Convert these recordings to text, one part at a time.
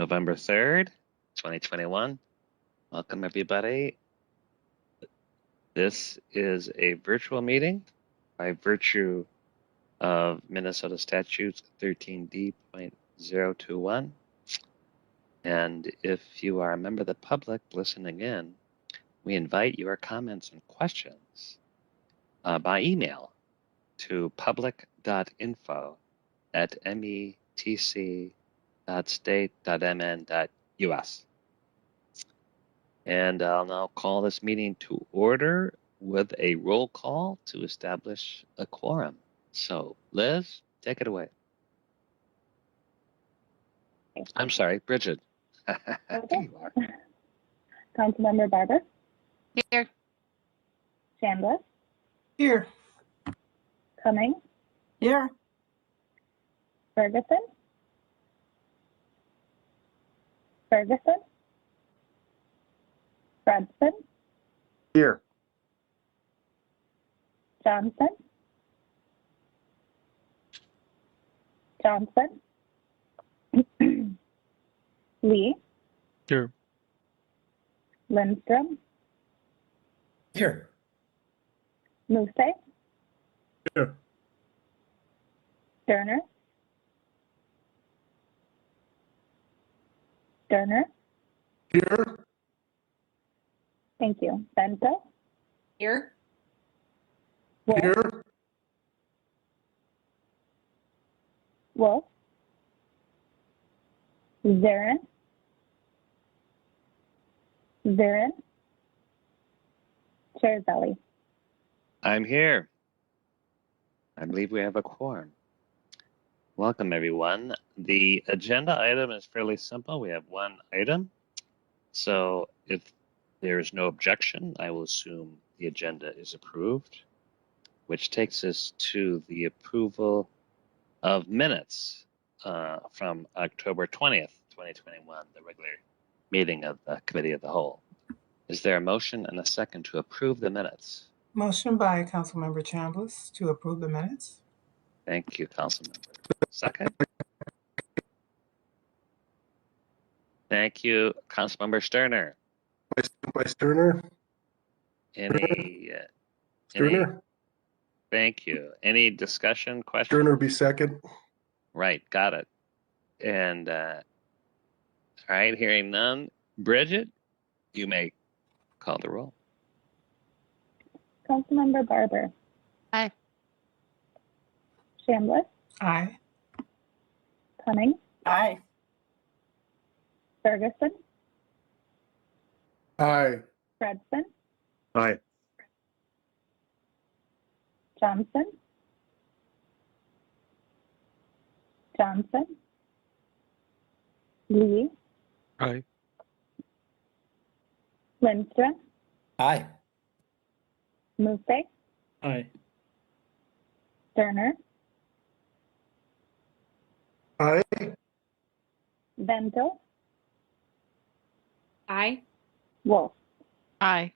November 3rd, 2021. Welcome, everybody. This is a virtual meeting by virtue of Minnesota Statutes 13D.021. And if you are a member of the public listening in, we invite your comments and questions by email to public.info@metc.state.mn.us. And I'll now call this meeting to order with a roll call to establish a quorum. So, Liz, take it away. I'm sorry, Bridget. There you are. Councilmember Barber, Here. Chambliss, Here. Cummings, Here. Ferguson, Fredson, Here. Johnson, Lee, Here. Lindstrom, Here. Muse, Here. Sterner, Here. thank you, Bento, Here. Wolf, Here. Zarin, Chair Zelli. I'm here. I believe we have a quorum. Welcome, everyone. The agenda item is fairly simple. We have one item. So if there is no objection, I will assume the agenda is approved, which takes us to the approval of minutes from October 20th, 2021, the regular meeting of the Committee of the Whole. Is there a motion and a second to approve the minutes? Motion by Councilmember Chambliss to approve the minutes. Thank you, Councilmember. Second? Thank you, Councilmember Sterner. By Sterner. Sterner? Thank you. Any discussion, questions? Sterner be second. Right, got it. And, all right, hearing none. Bridget, you may call the roll. Councilmember Barber. Aye. Chambliss, Aye. Cummings, Aye. Ferguson, Aye. Fredson, Aye. Johnson, Lee, Aye. Lindstrom, Aye. Muse, Aye. Sterner, Aye. Bento, Aye. Wolf, Aye.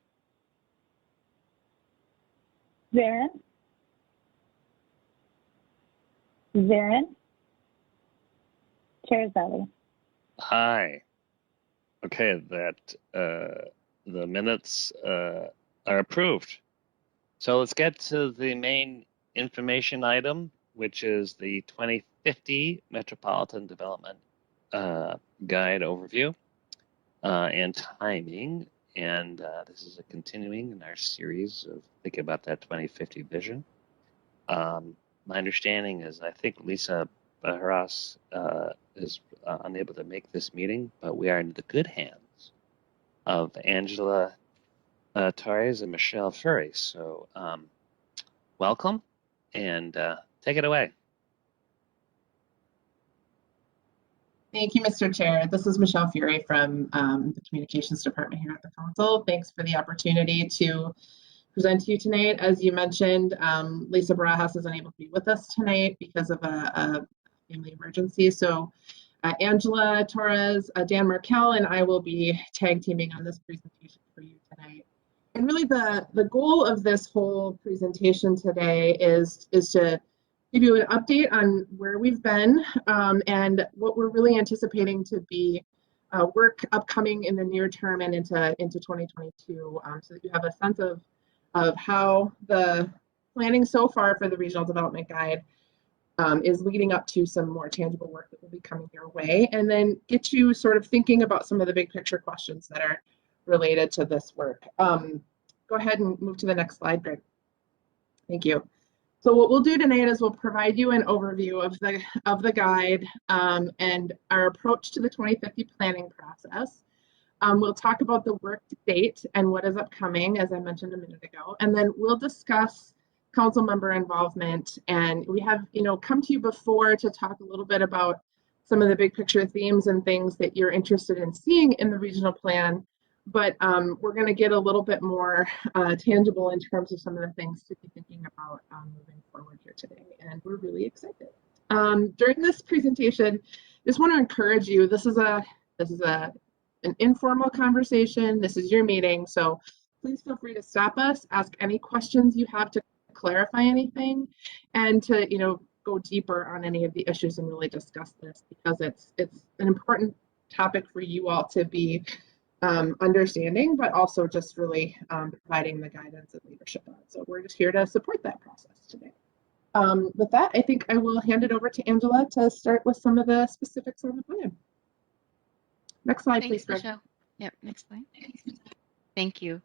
Zarin, Chair Zelli. Aye. Okay, that the minutes are approved. So let's get to the main information item, which is the 2050 Metropolitan Development Guide overview and timing. And this is a continuing in our series of thinking about that 2050 vision. My understanding is I think Lisa Barras is unable to make this meeting, but we are in the good hands of Angela Torres and Michelle Furry. So welcome and take it away. Thank you, Mr. Chair. This is Michelle Fury from the Communications Department here at the Council. Thanks for the opportunity to present to you tonight. As you mentioned, Lisa Barajas is unable to be with us tonight because of a family emergency. So Angela Torres, Dan Markel, and I will be tag teaming on this presentation for you tonight. And really the goal of this whole presentation today is to give you an update on where we've been and what we're really anticipating to be work upcoming in the near term and into 2022, so that you have a sense of how the planning so far for the Regional Development Guide is leading up to some more tangible work that will be coming your way, and then get you sort of thinking about some of the big picture questions that are related to this work. Go ahead and move to the next slide, Greg. Thank you. So what we'll do tonight is we'll provide you an overview of the guide and our approach to the 2050 planning process. We'll talk about the work to date and what is upcoming, as I mentioned a minute ago, and then we'll discuss council member involvement. And we have, come to you before to talk a little bit about some of the big picture themes and things that you're interested in seeing in the regional plan. But we're going to get a little bit more tangible in terms of some of the things to be thinking about moving forward here today. And we're really excited. During this presentation, just want to encourage you, this is an informal conversation. This is your meeting. So please feel free to stop us, ask any questions you have to clarify anything, and to go deeper on any of the issues and really discuss this, because it's an important topic for you all to be understanding, but also just really providing the guidance and leadership on. So we're just here to support that process today. With that, I think I will hand it over to Angela to start with some of the specifics on the plan. Next slide, please, Greg. Michelle. Yep, next slide. Thank you.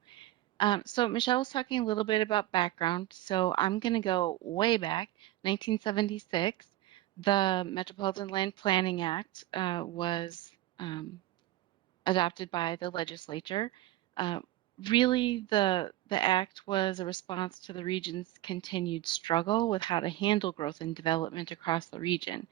So Michelle was talking a little bit about background, so I'm going to go way back. 1976, the Metropolitan Land Planning Act was adopted by the legislature. Really, the act was a response to the region's continued struggle with how to handle growth and development across the region.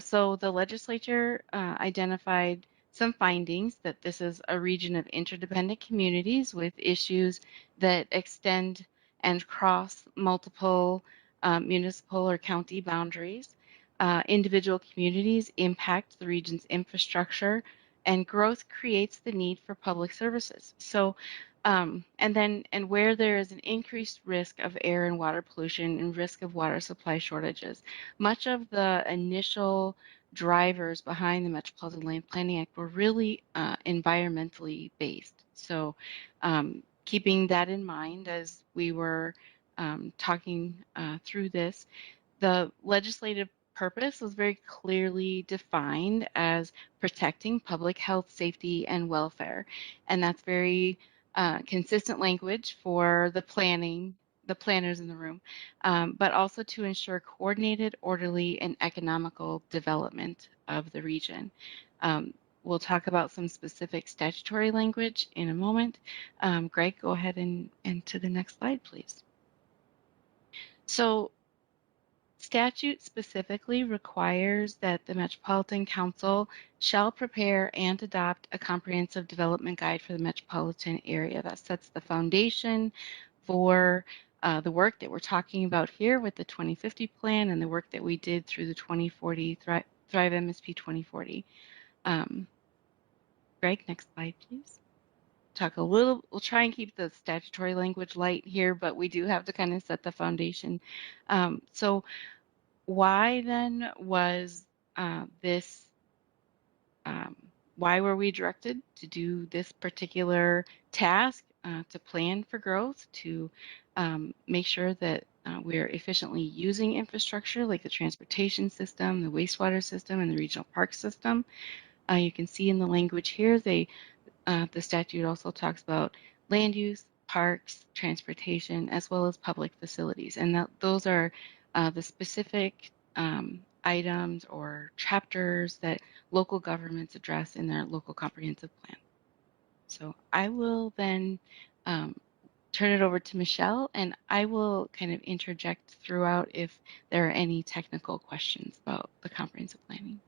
So the legislature identified some findings that this is a region of interdependent communities with issues that extend and cross multiple municipal or county boundaries. Individual communities impact the region's infrastructure, and growth creates the need for public services. So, and where there is an increased risk of air and water pollution and risk of water supply shortages. Much of the initial drivers behind the Metropolitan Land Planning Act were really environmentally based. So keeping that in mind as we were talking through this, the legislative purpose was very clearly defined as protecting public health, safety, and welfare. And that's very consistent language for the planners in the room, but also to ensure coordinated, orderly, and economical development of the region. We'll talk about some specific statutory language in a moment. Greg, go ahead and to the next slide, please. So statute specifically requires that the Metropolitan Council shall prepare and adopt a comprehensive development guide for the metropolitan area. That sets the foundation for the work that we're talking about here with the 2050 plan and the work that we did through the 2040 Thrive MSP 2040. Greg, next slide, please. We'll try and keep the statutory language light here, but we do have to kind of set the foundation. So why then was why were we directed to do this particular task, to plan for growth, to make sure that we're efficiently using infrastructure like the transportation system, the wastewater system, and the regional park system? You can see in the language here, the statute also talks about land use, parks, transportation, as well as public facilities. And those are the specific items or chapters that local governments address in their local comprehensive plan. So I will then turn it over to Michelle, and I will kind of interject throughout if there are any technical questions about the comprehensive planning.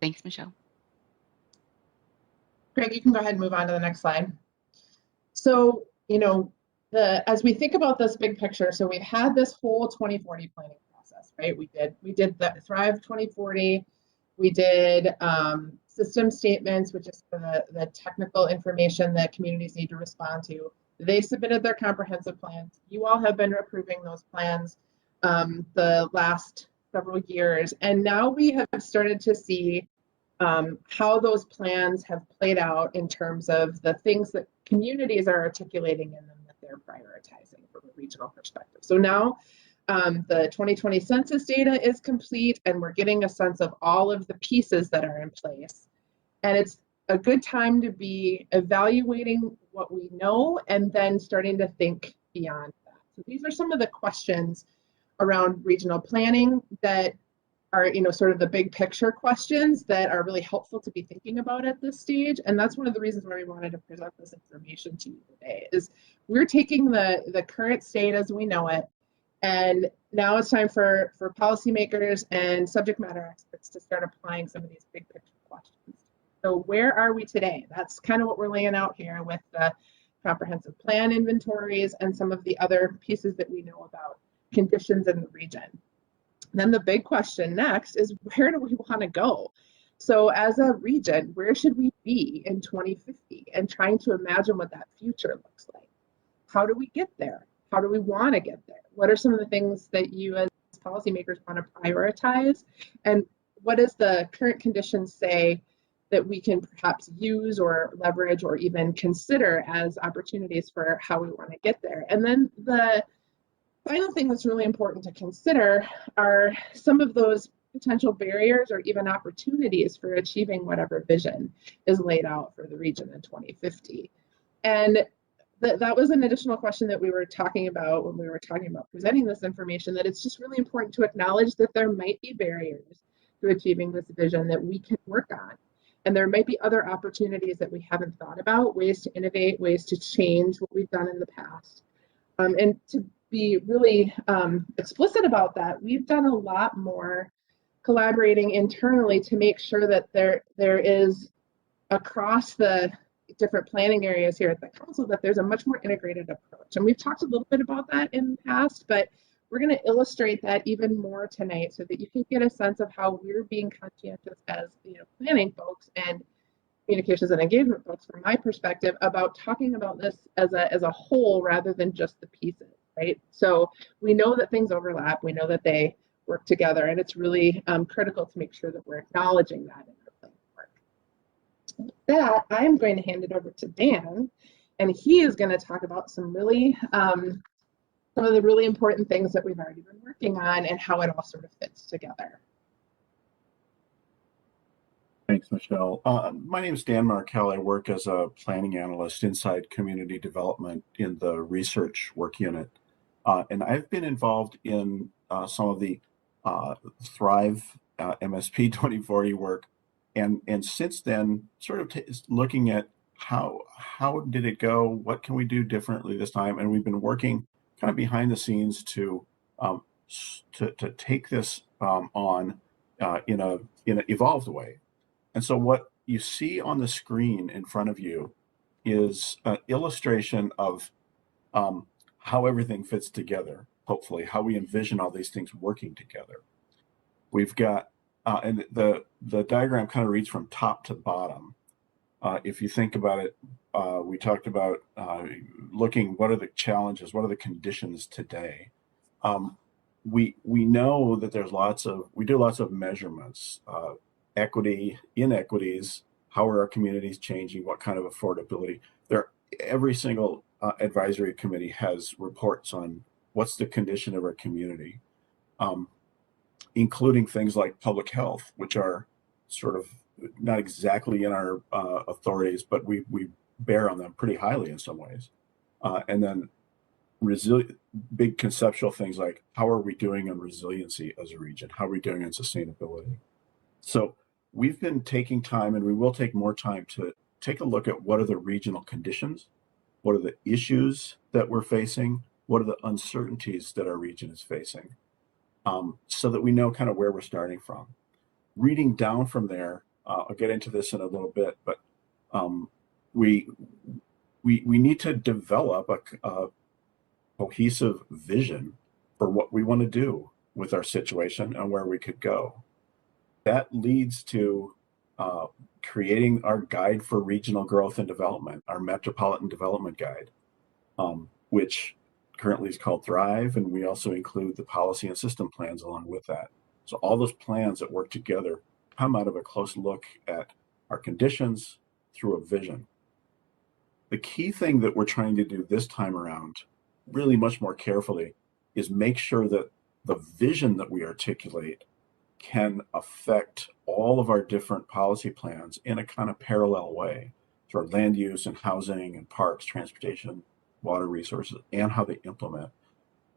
Thanks, Michelle. Greg, you can go ahead and move on to the next slide. So, as we think about this big picture, so we've had this whole 2040 planning process, right? We did the Thrive 2040. We did system statements, which is for the technical information that communities need to respond to. They submitted their comprehensive plans. You all have been approving those plans. the last several years. And now we have started to see how those plans have played out in terms of the things that communities are articulating in them that they're prioritizing from a regional perspective. So now the 2020 census data is complete, and we're getting a sense of all of the pieces that are in place. And it's a good time to be evaluating what we know and then starting to think beyond that. So these are some of the questions around regional planning that are, sort of the big picture questions that are really helpful to be thinking about at this stage. And that's one of the reasons why we wanted to present this information to you today, is we're taking the current state as we know it, and now it's time for policymakers and subject matter experts to start applying some of these big picture questions. So where are we today? That's kind of what we're laying out here with the comprehensive plan inventories and some of the other pieces that we know about conditions in the region. Then the big question next is, where do we want to go? So as a region, where should we be in 2050, and trying to imagine what that future looks like? How do we get there? How do we want to get there? What are some of the things that you as policymakers want to prioritize? And what does the current conditions say that we can perhaps use or leverage or even consider as opportunities for how we want to get there? And then the final thing that's really important to consider are some of those potential barriers or even opportunities for achieving whatever vision is laid out for the region in 2050. And that was an additional question that we were talking about when we were talking about presenting this information, that it's just really important to acknowledge that there might be barriers to achieving this vision that we can work on. And there might be other opportunities that we haven't thought about, ways to innovate, ways to change what we've done in the past. And to be really explicit about that, we've done a lot more collaborating internally to make sure that there is, across the different planning areas here at the council, that there's a much more integrated approach. And we've talked a little bit about that in the past, but we're going to illustrate that even more tonight so that you can get a sense of how we're being conscientious as planning folks and communications and engagement folks, from my perspective, about talking about this as a whole rather than just the pieces, right? So we know that things overlap, we know that they work together, and it's really critical to make sure that we're acknowledging that in our planning work. With that, I'm going to hand it over to Dan, and he is going to talk about some of the really important things that we've already been working on and how it all sort of fits together. Thanks, Michelle. My name is Dan Markell. I work as a planning analyst inside community development in the research work unit. And I've been involved in some of the Thrive MSP 2040 work. And since then, sort of looking at how did it go? What can we do differently this time? And we've been working kind of behind the scenes to take this on in an evolved way. And so what you see on the screen in front of you is an illustration of how everything fits together, hopefully, how we envision all these things working together. We've got, and the diagram kind of reads from top to bottom. If you think about it, we talked about looking, what are the challenges, what are the conditions today? We know that we do lots of measurements, equity, inequities, how are our communities changing, what kind of affordability. Every single advisory committee has reports on what's the condition of our community, including things like public health, which are sort of not exactly in our authorities, but we bear on them pretty highly in some ways. And then big conceptual things like, how are we doing on resiliency as a region? How are we doing on sustainability? So we've been taking time, and we will take more time, to take a look at what are the regional conditions, what are the issues that we're facing, what are the uncertainties that our region is facing, so that we know kind of where we're starting from. Reading down from there, I'll get into this in a little bit, but we need to develop a cohesive vision for what we want to do with our situation and where we could go. That leads to creating our guide for regional growth and development, our metropolitan development guide, which currently is called Thrive, and we also include the policy and system plans along with that. So all those plans that work together come out of a close look at our conditions through a vision. The key thing that we're trying to do this time around, really much more carefully, is make sure that the vision that we articulate can affect all of our different policy plans in a kind of parallel way through land use and housing and parks, transportation, water resources, and how they implement.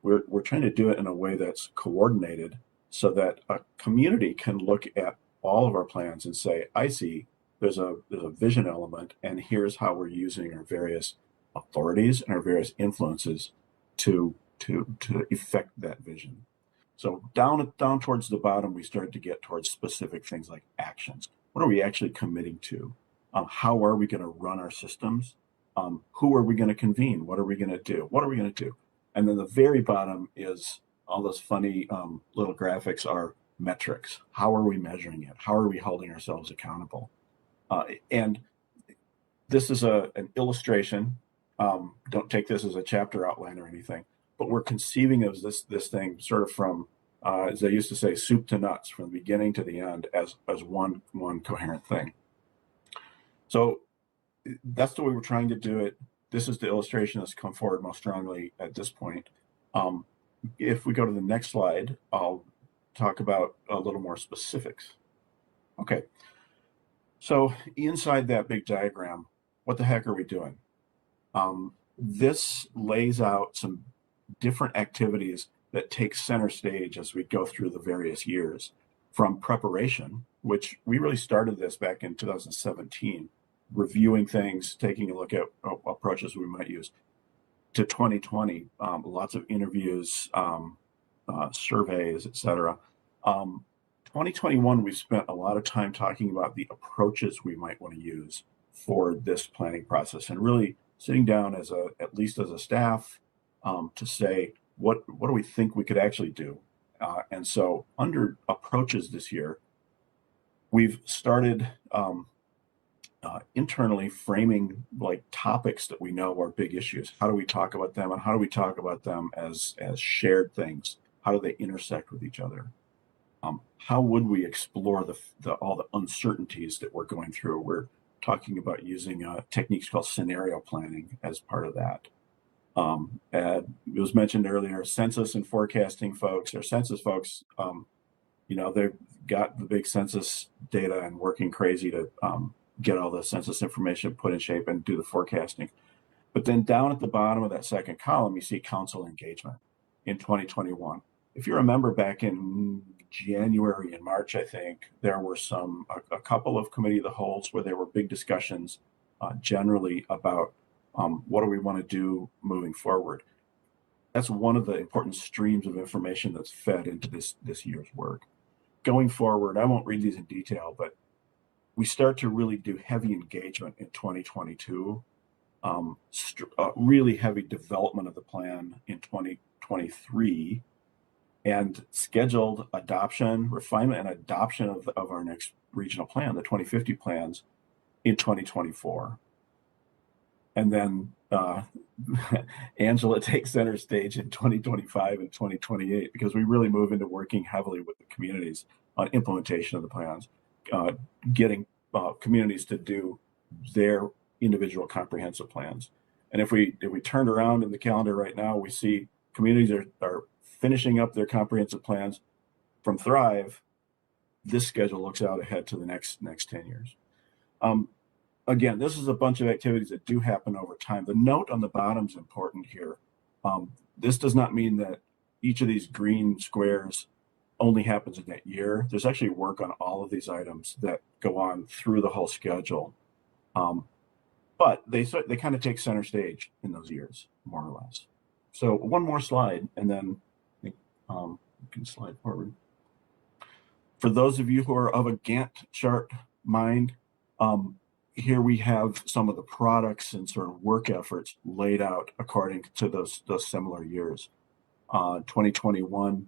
We're trying to do it in a way that's coordinated so that a community can look at all of our plans and say, I see there's a vision element, and here's how we're using our various authorities and our various influences to effect that vision. So down towards the bottom, we start to get towards specific things like actions. What are we actually committing to? How are we going to run our systems? Who are we going to convene? What are we going to do? What are we going to do? And then the very bottom is all those funny little graphics are metrics. How are we measuring it? How are we holding ourselves accountable? And this is an illustration. Don't take this as a chapter outline or anything, but we're conceiving of this thing sort of from, as they used to say, soup to nuts, from the beginning to the end as one coherent thing. So that's the way we're trying to do it. This is the illustration that's come forward most strongly at this point. If we go to the next slide, I'll talk about a little more specifics. Okay. So inside that big diagram, what the heck are we doing? This lays out some different activities that take center stage as we go through the various years, from preparation, which we really started this back in 2017, reviewing things, taking a look at approaches we might use, to 2020, lots of interviews, surveys, etc. 2021, we've spent a lot of time talking about the approaches we might want to use for this planning process, and really sitting down at least as a staff to say, what do we think we could actually do? And so under approaches this year, we've started internally framing like topics that we know are big issues. How do we talk about them, and how do we talk about them as shared things? How do they intersect with each other? How would we explore all the uncertainties that we're going through? We're talking about using techniques called scenario planning as part of that. It was mentioned earlier, census and forecasting folks, or census folks, they've got the big census data and working crazy to get all the census information put in shape and do the forecasting. But then down at the bottom of that second column, you see council engagement in 2021. If you remember back in January and March, I think, there were a couple of committee of the wholes where there were big discussions generally about what do we want to do moving forward. That's one of the important streams of information that's fed into this year's work. Going forward, I won't read these in detail, but we start to really do heavy engagement in 2022, really heavy development of the plan in 2023, and scheduled adoption, refinement, and adoption of our next regional plan, the 2050 plans, in 2024. And then Angela takes center stage in 2025 and 2028, because we really move into working heavily with the communities on implementation of the plans, getting communities to do their individual comprehensive plans. And if we turn around in the calendar right now, we see communities are finishing up their comprehensive plans from Thrive. This schedule looks out ahead to the next 10 years. Again, this is a bunch of activities that do happen over time. The note on the bottom is important here. This does not mean that each of these green squares only happens in that year. There's actually work on all of these items that go on through the whole schedule. But they kind of take center stage in those years, more or less. So one more slide, and then we can slide forward. For those of you who are of a Gantt chart mind, here we have some of the products and sort of work efforts laid out according to those similar years. 2021,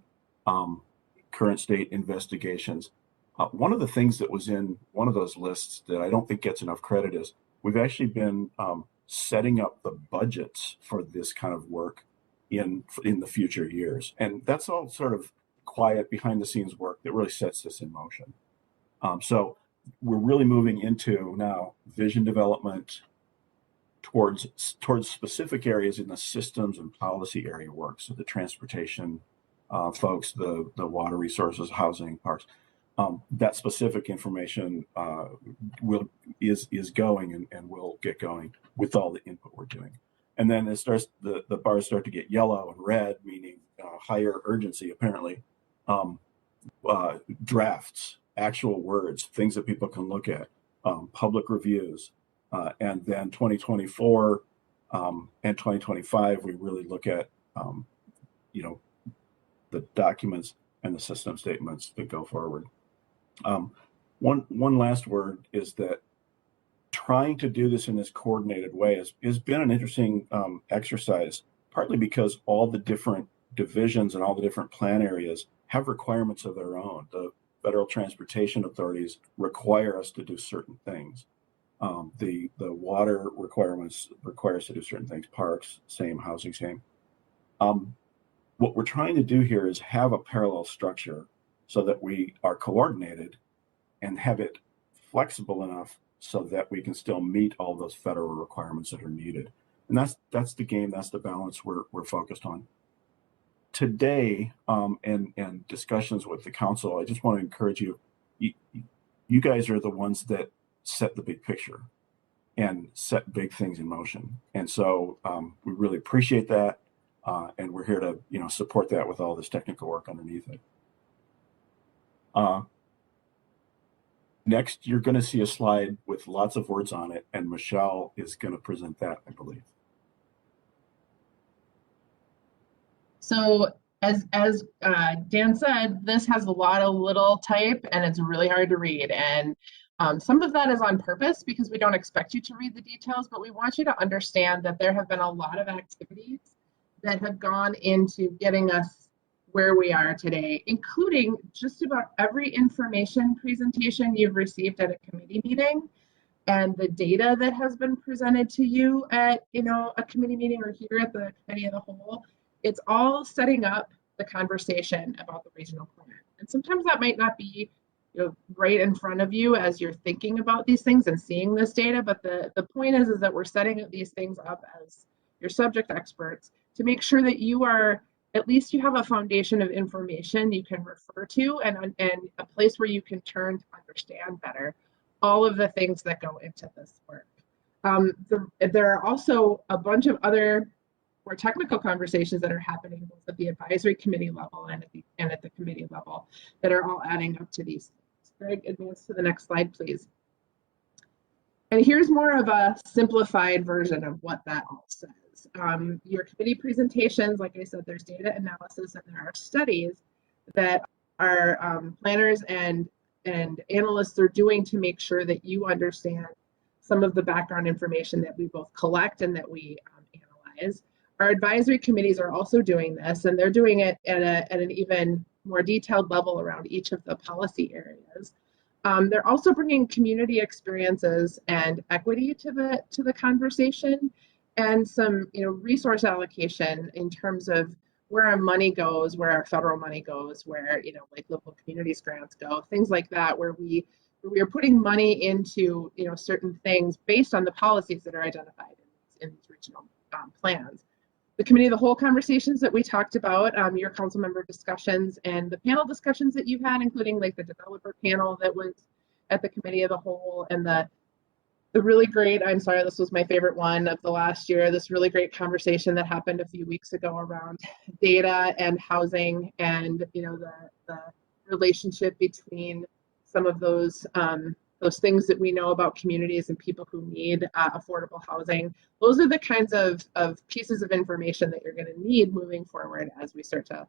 current state investigations. One of the things that was in one of those lists that I don't think gets enough credit is we've actually been setting up the budgets for this kind of work in the future years. And that's all sort of quiet behind the scenes work that really sets this in motion. So we're really moving into now vision development towards specific areas in the systems and policy area work. So the transportation folks, the water resources, housing, parks. That specific information is going and will get going with all the input we're doing. And then it starts, the bars start to get yellow and red, meaning higher urgency, apparently. Drafts, actual words, things that people can look at, public reviews. And then 2024 and 2025, we really look at, the documents and the system statements that go forward. One last word is that trying to do this in this coordinated way has been an interesting exercise, partly because all the different divisions and all the different plan areas have requirements of their own. The federal transportation authorities require us to do certain things. The water requirements require us to do certain things. Parks, same. Housing, same. What we're trying to do here is have a parallel structure so that we are coordinated and have it flexible enough so that we can still meet all those federal requirements that are needed. And that's the game, that's the balance we're focused on. Today, and discussions with the council, I just want to encourage you, you guys are the ones that set the big picture and set big things in motion. And so we really appreciate that. And we're here to, support that with all this technical work underneath it. Next, you're going to see a slide with lots of words on it, and Michelle is going to present that, I believe. So as Dan said, this has a lot of little type and it's really hard to read. And some of that is on purpose because we don't expect you to read the details, but we want you to understand that there have been a lot of activities that have gone into getting us where we are today, including just about every information presentation you've received at a committee meeting and the data that has been presented to you at a committee meeting or here at the committee of the whole. It's all setting up the conversation about the regional plan. And sometimes that might not be right in front of you as you're thinking about these things and seeing this data, but the point is that we're setting these things up as your subject experts to make sure that you are, at least you have a foundation of information you can refer to and a place where you can turn to understand better all of the things that go into this work. There are also a bunch of other more technical conversations that are happening both at the advisory committee level and at the committee level that are all adding up to these things. Greg, advance to the next slide, please. And here's more of a simplified version of what that all says. Your committee presentations, like I said, there's data analysis and there are studies that our planners and analysts are doing to make sure that you understand some of the background information that we both collect and that we analyze. Our advisory committees are also doing this, and they're doing it at an even more detailed level around each of the policy areas. They're also bringing community experiences and equity to the conversation, and some resource allocation in terms of where our money goes, where our federal money goes, where like local communities grants go, things like that, where we are putting money into certain things based on the policies that are identified in these regional plans. The committee of the whole conversations that we talked about, your council member discussions and the panel discussions that you've had, including like the developer panel that was at the committee of the whole, and the really great, I'm sorry, this was my favorite one of the last year, this really great conversation that happened a few weeks ago around data and housing and the relationship between some of those things that we know about communities and people who need affordable housing. Those are the kinds of pieces of information that you're going to need moving forward as we start to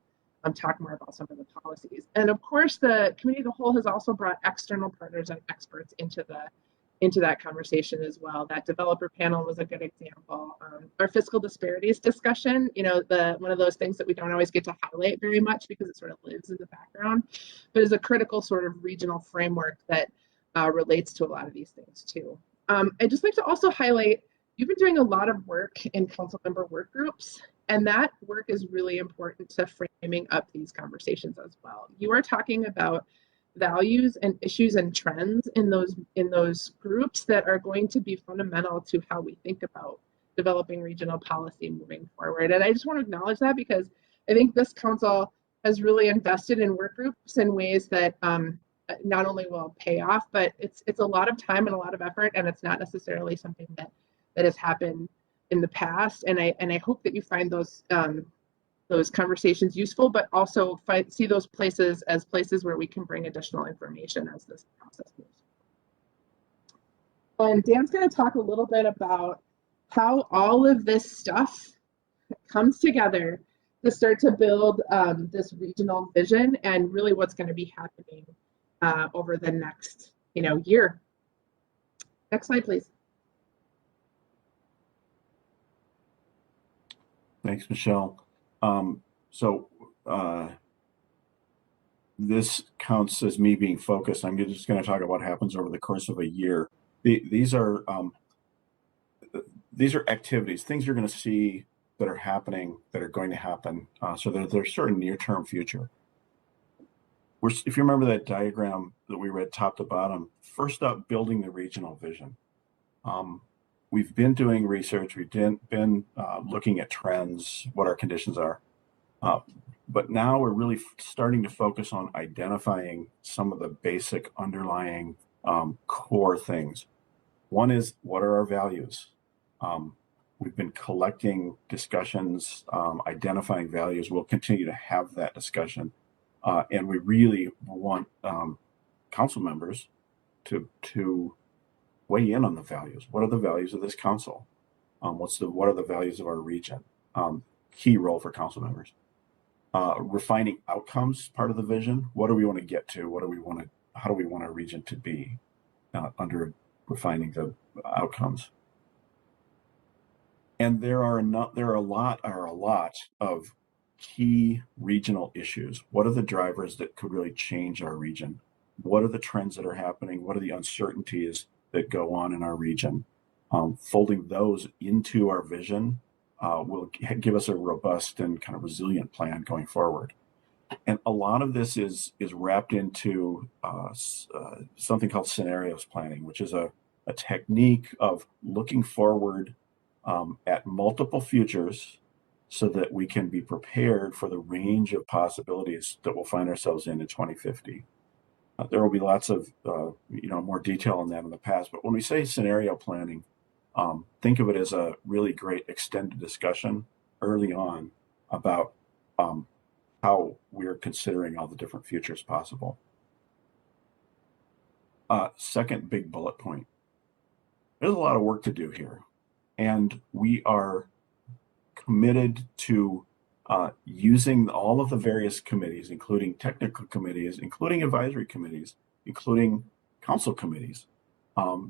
talk more about some of the policies. And of course, the committee of the whole has also brought external partners and experts into that conversation as well. That developer panel was a good example. Our fiscal disparities discussion, one of those things that we don't always get to highlight very much because it sort of lives in the background, but is a critical sort of regional framework that relates to a lot of these things too. I'd just like to also highlight, you've been doing a lot of work in council member work groups, And that work is really important to framing up these conversations as well. You are talking about values and issues and trends in those groups that are going to be fundamental to how we think about developing regional policy moving forward. And I just want to acknowledge that because I think this council has really invested in work groups in ways that not only will pay off, but it's a lot of time and a lot of effort, and it's not necessarily something that has happened in the past. And I hope that you find those conversations useful, but also see those places as places where we can bring additional information as this process moves. And Dan's going to talk a little bit about how all of this stuff comes together to start to build this regional vision and really what's going to be happening over the next year. Next slide, please. Thanks, Michelle. This counts as me being focused. I'm just going to talk about what happens over the course of a year. These are activities, things you're going to see that are happening, that are going to happen. So they're sort of near-term future. If you remember that diagram that we read top to bottom, first up, building the regional vision. We've been doing research. We've been looking at trends, what our conditions are. But now we're really starting to focus on identifying some of the basic underlying core things. One is, what are our values? We've been collecting discussions, identifying values. We'll continue to have that discussion. And we really want council members to weigh in on the values. What are the values of this council? What are the values of our region? Key role for council members. Refining outcomes, part of the vision. What do we want to get to? How do we want our region to be under refining the outcomes? And there are a lot of key regional issues. What are the drivers that could really change our region? What are the trends that are happening? What are the uncertainties that go on in our region? Folding those into our vision will give us a robust and kind of resilient plan going forward. And a lot of this is wrapped into something called scenarios planning, which is a technique of looking forward at multiple futures so that we can be prepared for the range of possibilities that we'll find ourselves in 2050. There will be lots of more detail on that in the past, but when we say scenario planning, think of it as a really great extended discussion early on about how we're considering all the different futures possible. Second big bullet point. There's a lot of work to do here, and we are committed to using all of the various committees, including technical committees, including advisory committees, including council committees,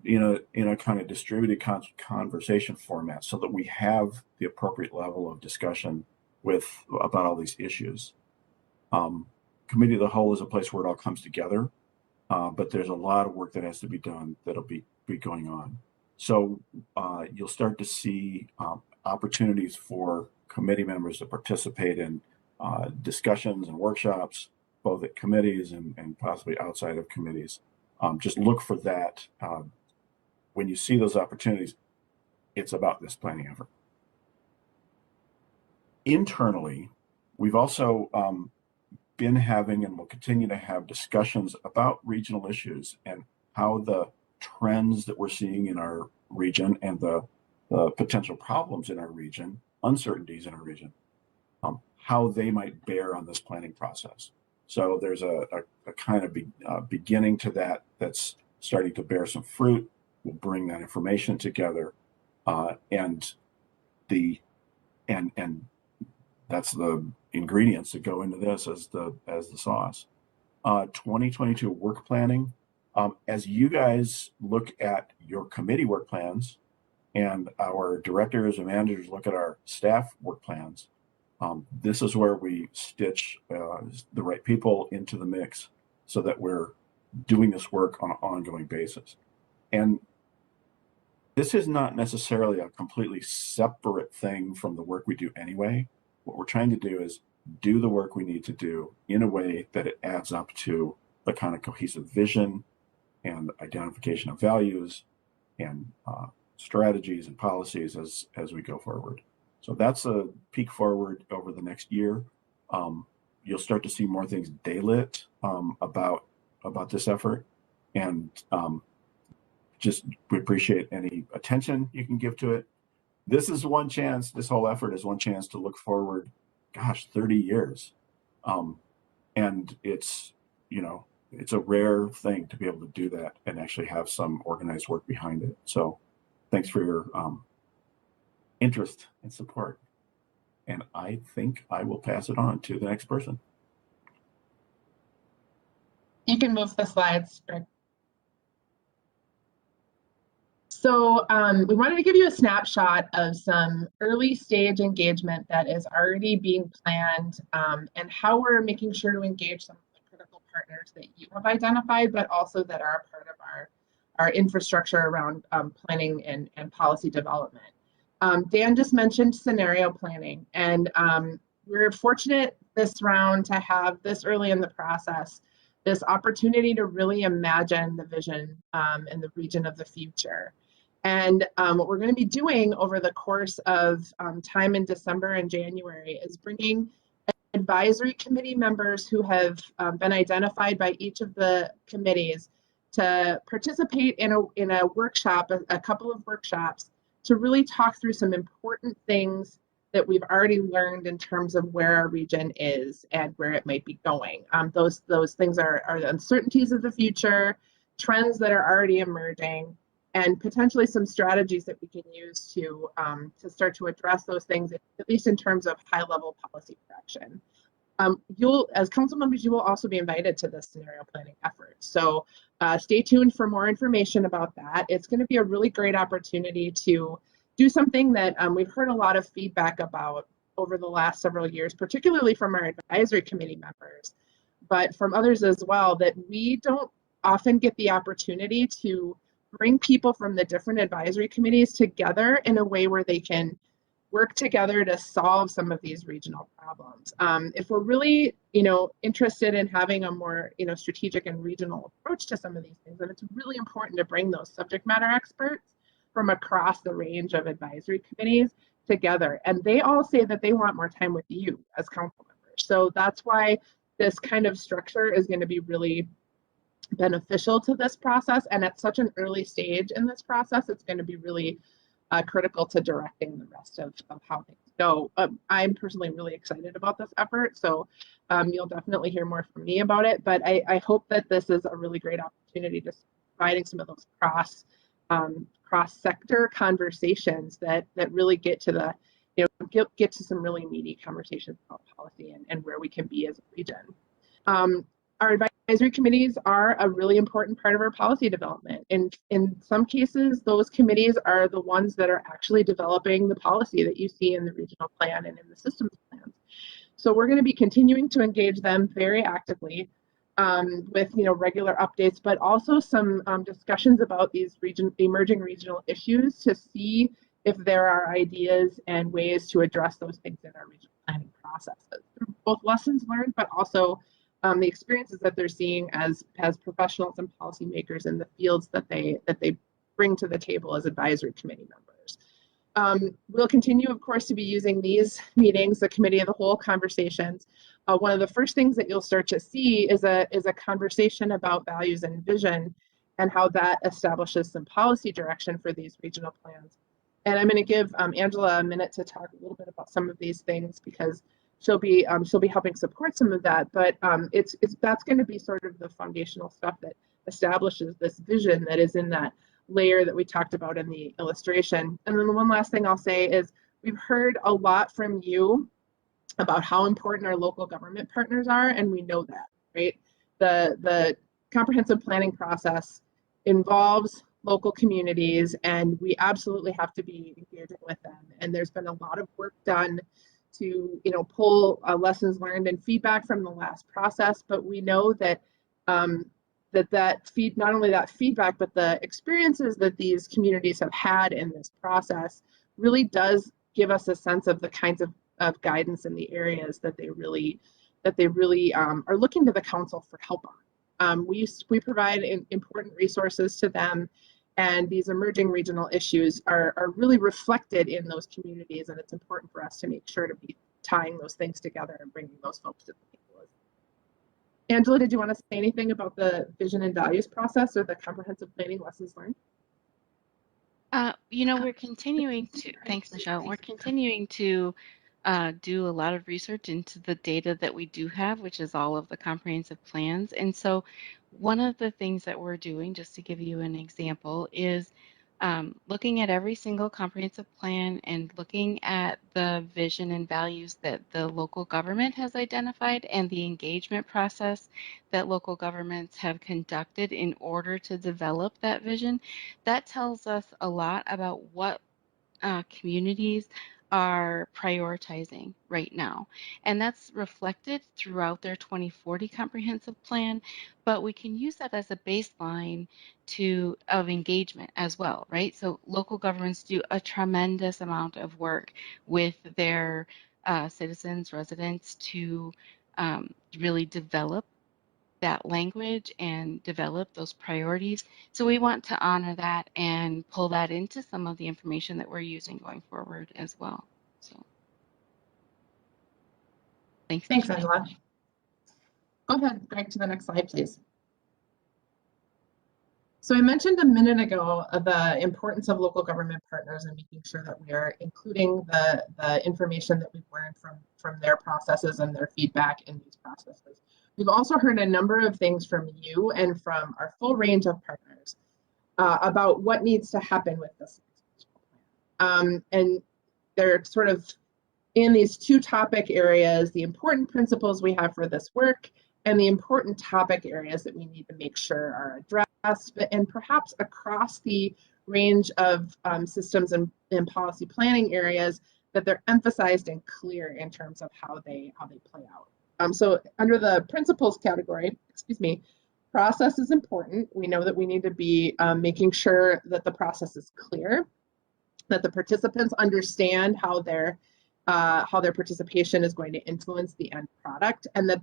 in a kind of distributed conversation format, so that we have the appropriate level of discussion about all these issues. Committee of the whole is a place where it all comes together, but there's a lot of work that has to be done that'll be going on. So you'll start to see opportunities for committee members to participate in discussions and workshops, both at committees and possibly outside of committees. Just look for that. When you see those opportunities, it's about this planning effort. Internally, we've also been having and will continue to have discussions about regional issues and how the trends that we're seeing in our region and the potential problems in our region, uncertainties in our region, how they might bear on this planning process. So there's a kind of beginning to that that's starting to bear some fruit. We'll bring that information together, and that's the ingredients that go into this as the sauce. 2022 work planning. As you guys look at your committee work plans and our directors and managers look at our staff work plans, this is where we stitch the right people into the mix so that we're doing this work on an ongoing basis. And this is not necessarily a completely separate thing from the work we do anyway. What we're trying to do is do the work we need to do in a way that it adds up to the kind of cohesive vision and identification of values and strategies and policies as we go forward. So that's a peek forward over the next year. You'll start to see more things daylit about this effort, and just we appreciate any attention you can give to it. This is one chance. This whole effort is one chance to look forward. Gosh, 30 years, and it's it's a rare thing to be able to do that and actually have some organized work behind it. So, thanks for your interest and support. And I think I will pass it on to the next person. You can move the slides, Greg. So we wanted to give you a snapshot of some early stage engagement that is already being planned, and how we're making sure to engage some of the critical partners that you have identified, but also that are a part of our infrastructure around planning and policy development. Dan just mentioned scenario planning, and we're fortunate this round to have this early in the process, this opportunity to really imagine the vision and the region of the future. And what we're going to be doing over the course of time in December and January is bringing advisory committee members who have been identified by each of the committees to participate in a workshop, a couple of workshops, to really talk through some important things that we've already learned in terms of where our region is and where it might be going. Those things are the uncertainties of the future, trends that are already emerging, and potentially some strategies that we can use to start to address those things, at least in terms of high-level policy direction. As council members, you will also be invited to this scenario planning effort. So stay tuned for more information about that. It's going to be a really great opportunity to do something that we've heard a lot of feedback about over the last several years, particularly from our advisory committee members, but from others as well, that we don't often get the opportunity to bring people from the different advisory committees together in a way where they can work together to solve some of these regional problems. If we're really, interested in having a more, strategic and regional approach to some of these things, then it's really important to bring those subject matter experts from across the range of advisory committees together. And they all say that they want more time with you as council members. So that's why this kind of structure is going to be really beneficial to this process, and at such an early stage in this process, it's going to be really critical to directing the rest of how things go. I'm personally really excited about this effort, so you'll definitely hear more from me about it, but I hope that this is a really great opportunity to providing some of those cross-sector conversations that really get to the get to some really meaty conversations about policy and where we can be as a region. Our advisory committees are a really important part of our policy development. And in some cases, those committees are the ones that are actually developing the policy that you see in the regional plan and in the systems plans. So we're going to be continuing to engage them very actively with regular updates, but also some discussions about these emerging regional issues to see if there are ideas and ways to address those things in our regional planning processes. Both lessons learned, but also the experiences that they're seeing as professionals and policymakers in the fields that they bring to the table as advisory committee members. We'll continue, of course, to be using these meetings, the committee of the whole conversations. One of the first things that you'll start to see is a conversation about values and vision and how that establishes some policy direction for these regional plans. And I'm going to give Angela a minute to talk a little bit about some of these things, because she'll be helping support some of that, but that's going to be sort of the foundational stuff that establishes this vision that is in that layer that we talked about in the illustration. And then the one last thing I'll say is we've heard a lot from you about how important our local government partners are, and we know that, right? The comprehensive planning process involves local communities, and we absolutely have to be engaging with them. And there's been a lot of work done to pull lessons learned and feedback from the last process, but we know that not only that feedback, but the experiences that these communities have had in this process really does give us a sense of the kinds of guidance in the areas that they really are looking to the council for help on. We provide important resources to them, and these emerging regional issues are really reflected in those communities, and it's important for us to make sure to be tying those things together and bringing those folks to the table. Angela, did you want to say anything about the vision and values process or the comprehensive planning lessons learned? We're continuing to, thanks, Michelle. We're continuing to do a lot of research into the data that we do have, which is all of the comprehensive plans. And so one of the things that we're doing, just to give you an example, is looking at every single comprehensive plan and looking at the vision and values that the local government has identified and the engagement process that local governments have conducted in order to develop that vision. That tells us a lot about what communities are prioritizing right now. And that's reflected throughout their 2040 comprehensive plan, but we can use that as a baseline of engagement as well, right? So local governments do a tremendous amount of work with their citizens, residents to really develop that language and develop those priorities. So we want to honor that and pull that into some of the information that we're using going forward as well. So thanks. Thanks, Angela. Go ahead, Greg, to the next slide, please. So I mentioned a minute ago the importance of local government partners and making sure that we are including the information that we've learned from their processes and their feedback in these processes. We've also heard a number of things from you and from our full range of partners about what needs to happen with this. And they're sort of in these two topic areas, the important principles we have for this work and the important topic areas that we need to make sure are addressed, and perhaps across the range of systems and policy planning areas, that they're emphasized and clear in terms of how they play out. So under the principles category, process is important. We know that we need to be making sure that the process is clear, that the participants understand how their participation is going to influence the end product, and that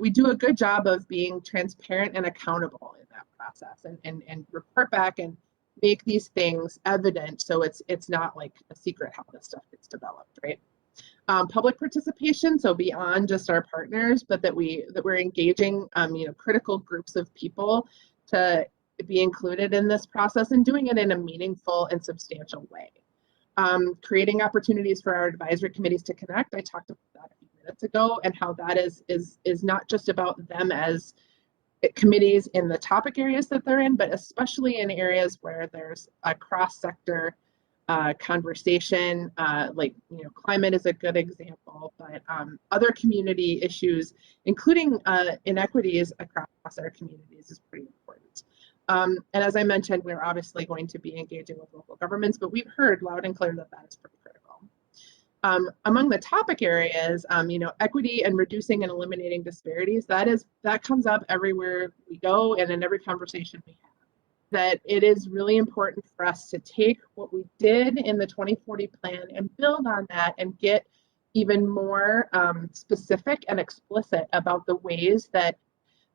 we do a good job of being transparent and accountable in that process, and report back and make these things evident, so it's not like a secret how this stuff gets developed, right? Public participation, so beyond just our partners, but that we're engaging critical groups of people to be included in this process and doing it in a meaningful and substantial way. Creating opportunities for our advisory committees to connect. I talked about that a few minutes ago, and how that is not just about them as committees in the topic areas that they're in, but especially in areas where there's a cross-sector conversation, like climate is a good example, but other community issues, including inequities across our communities, is pretty important. And as I mentioned, we're obviously going to be engaging with local governments, but we've heard loud and clear that is pretty critical. Among the topic areas, equity and reducing and eliminating disparities, that comes up everywhere we go and in every conversation we have. That it is really important for us to take what we did in the 2040 plan and build on that and get even more specific and explicit about the ways that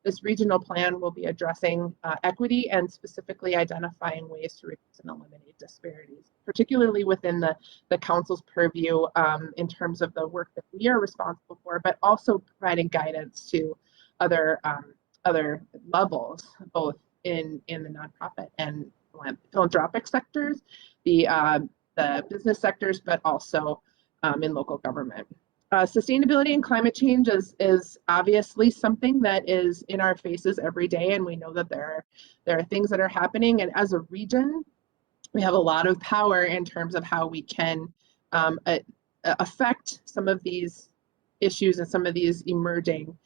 this regional plan will be addressing equity and specifically identifying ways to reduce and eliminate disparities, particularly within the council's purview in terms of the work that we are responsible for, but also providing guidance to other levels, both in the nonprofit and philanthropic sectors, the business sectors, but also in local government. Sustainability and climate change is obviously something that is in our faces every day, and we know that there are things that are happening, and as a region, we have a lot of power in terms of how we can affect some of these issues and some of these emerging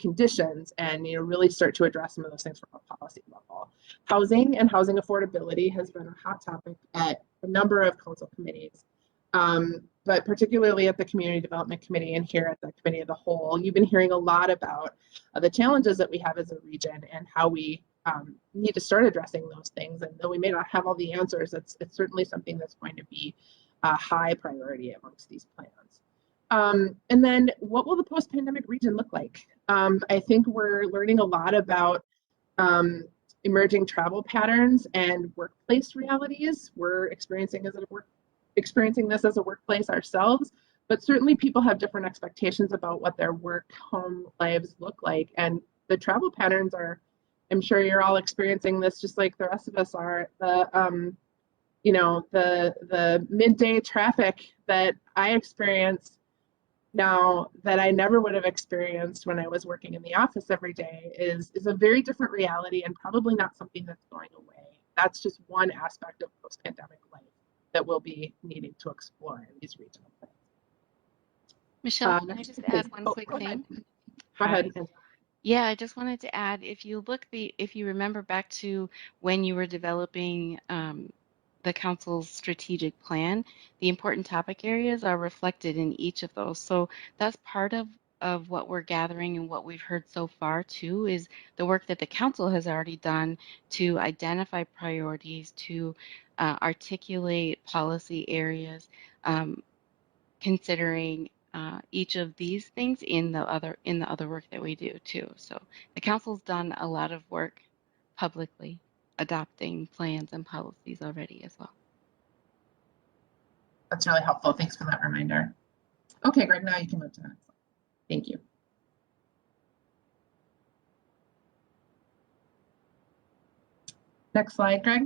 conditions, and really start to address some of those things from a policy level. Housing and housing affordability has been a hot topic at a number of council committees. but particularly at the Community Development Committee and here at the Committee of the Whole, you've been hearing a lot about the challenges that we have as a region and how we need to start addressing those things. And though we may not have all the answers, it's certainly something that's going to be a high priority amongst these plans. And then what will the post-pandemic region look like? I think we're learning a lot about emerging travel patterns and workplace realities. We're experiencing this as a workplace ourselves, but certainly people have different expectations about what their work-home lives look like. And the travel patterns are, I'm sure you're all experiencing this just like the rest of us are. The midday traffic that I experience now that I never would have experienced when I was working in the office every day is a very different reality and probably not something that's going away. That's just one aspect of post-pandemic life that we'll be needing to explore in these regional plans. Michelle, can I just add one quick thing? Go ahead. Yeah, I just wanted to add, if you remember back to when you were developing the council's strategic plan, the important topic areas are reflected in each of those. So that's part of what we're gathering and what we've heard so far too, is the work that the council has already done to identify priorities, to articulate policy areas, considering each of these things in the other work that we do too. So the council's done a lot of work publicly adopting plans and policies already as well. That's really helpful. Thanks for that reminder. Okay, Greg, now you can move to the next slide. Thank you. Next slide, Greg.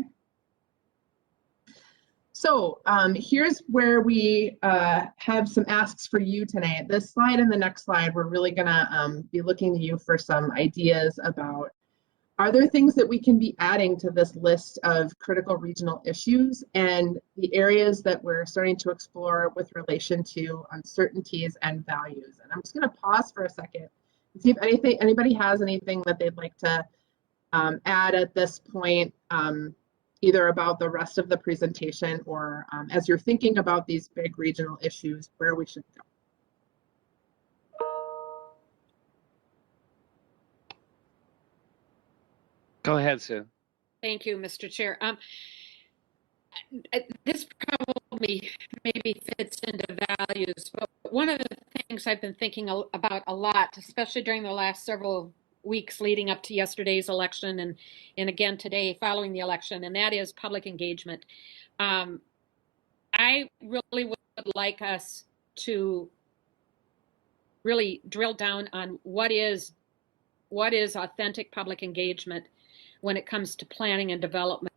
So here's where we have some asks for you tonight. This slide and the next slide, we're really gonna be looking to you for some ideas about, are there things that we can be adding to this list of critical regional issues and the areas that we're starting to explore with relation to uncertainties and values? And I'm just gonna pause for a second and see if anybody has anything that they'd like to add at this point, either about the rest of the presentation or as you're thinking about these big regional issues, where we should go. Go ahead, Sue. Thank you, Mr. Chair. This probably maybe fits into values, but one of the things I've been thinking about a lot, especially during the last several weeks leading up to yesterday's election and again today following the election, and that is public engagement. I really would like us to really drill down on what is authentic public engagement when it comes to planning and development.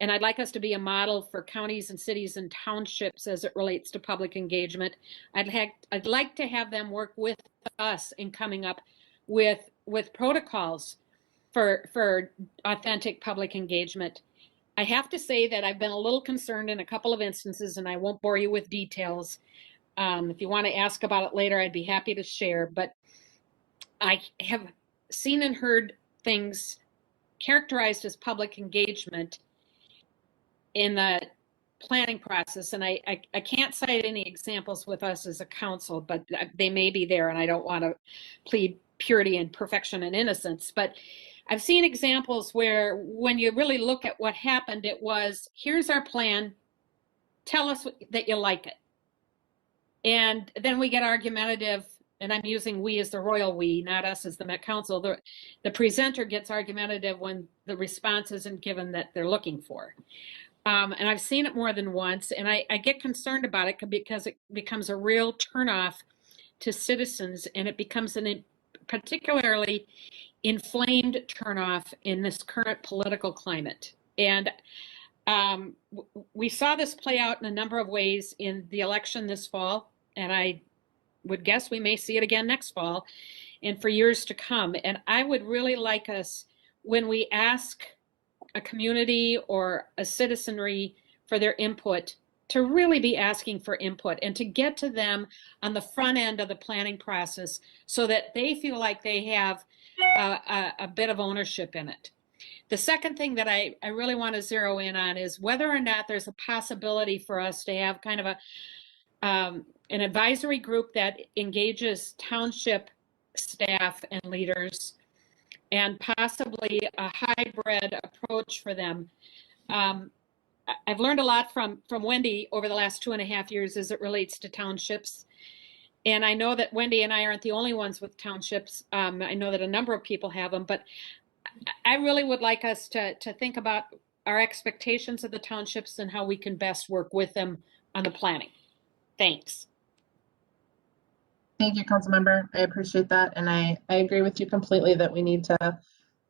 And I'd like us to be a model for counties and cities and townships as it relates to public engagement. I'd like to have them work with us in coming up with protocols for authentic public engagement. I have to say that I've been a little concerned in a couple of instances, and I won't bore you with details. If you want to ask about it later, I'd be happy to share. But I have seen and heard things characterized as public engagement in the planning process, and I can't cite any examples with us as a council, but they may be there, and I don't want to plead purity and perfection and innocence, but I've seen examples where when you really look at what happened, it was, here's our plan, tell us that you like it. And then we get argumentative, and I'm using we as the royal we, not us as the Met Council. The presenter gets argumentative when the response isn't given that they're looking for. And I've seen it more than once, and I get concerned about it because it becomes a real turnoff to citizens, and it becomes a particularly inflamed turnoff in this current political climate. And we saw this play out in a number of ways in the election this fall, and I would guess we may see it again next fall and for years to come. And I would really like us, when we ask a community or a citizenry for their input, to really be asking for input and to get to them on the front end of the planning process so that they feel like they have a bit of ownership in it. The second thing that I really want to zero in on is whether or not there's a possibility for us to have kind of a an advisory group that engages township staff and leaders, and possibly a hybrid approach for them. I've learned a lot from Wendy over the last 2.5 years as it relates to townships. And I know that Wendy and I aren't the only ones with townships. I know that a number of people have them, but I really would like us to think about our expectations of the townships and how we can best work with them on the planning. Thanks. Thank you, Councilmember. I appreciate that. And I agree with you completely that we need to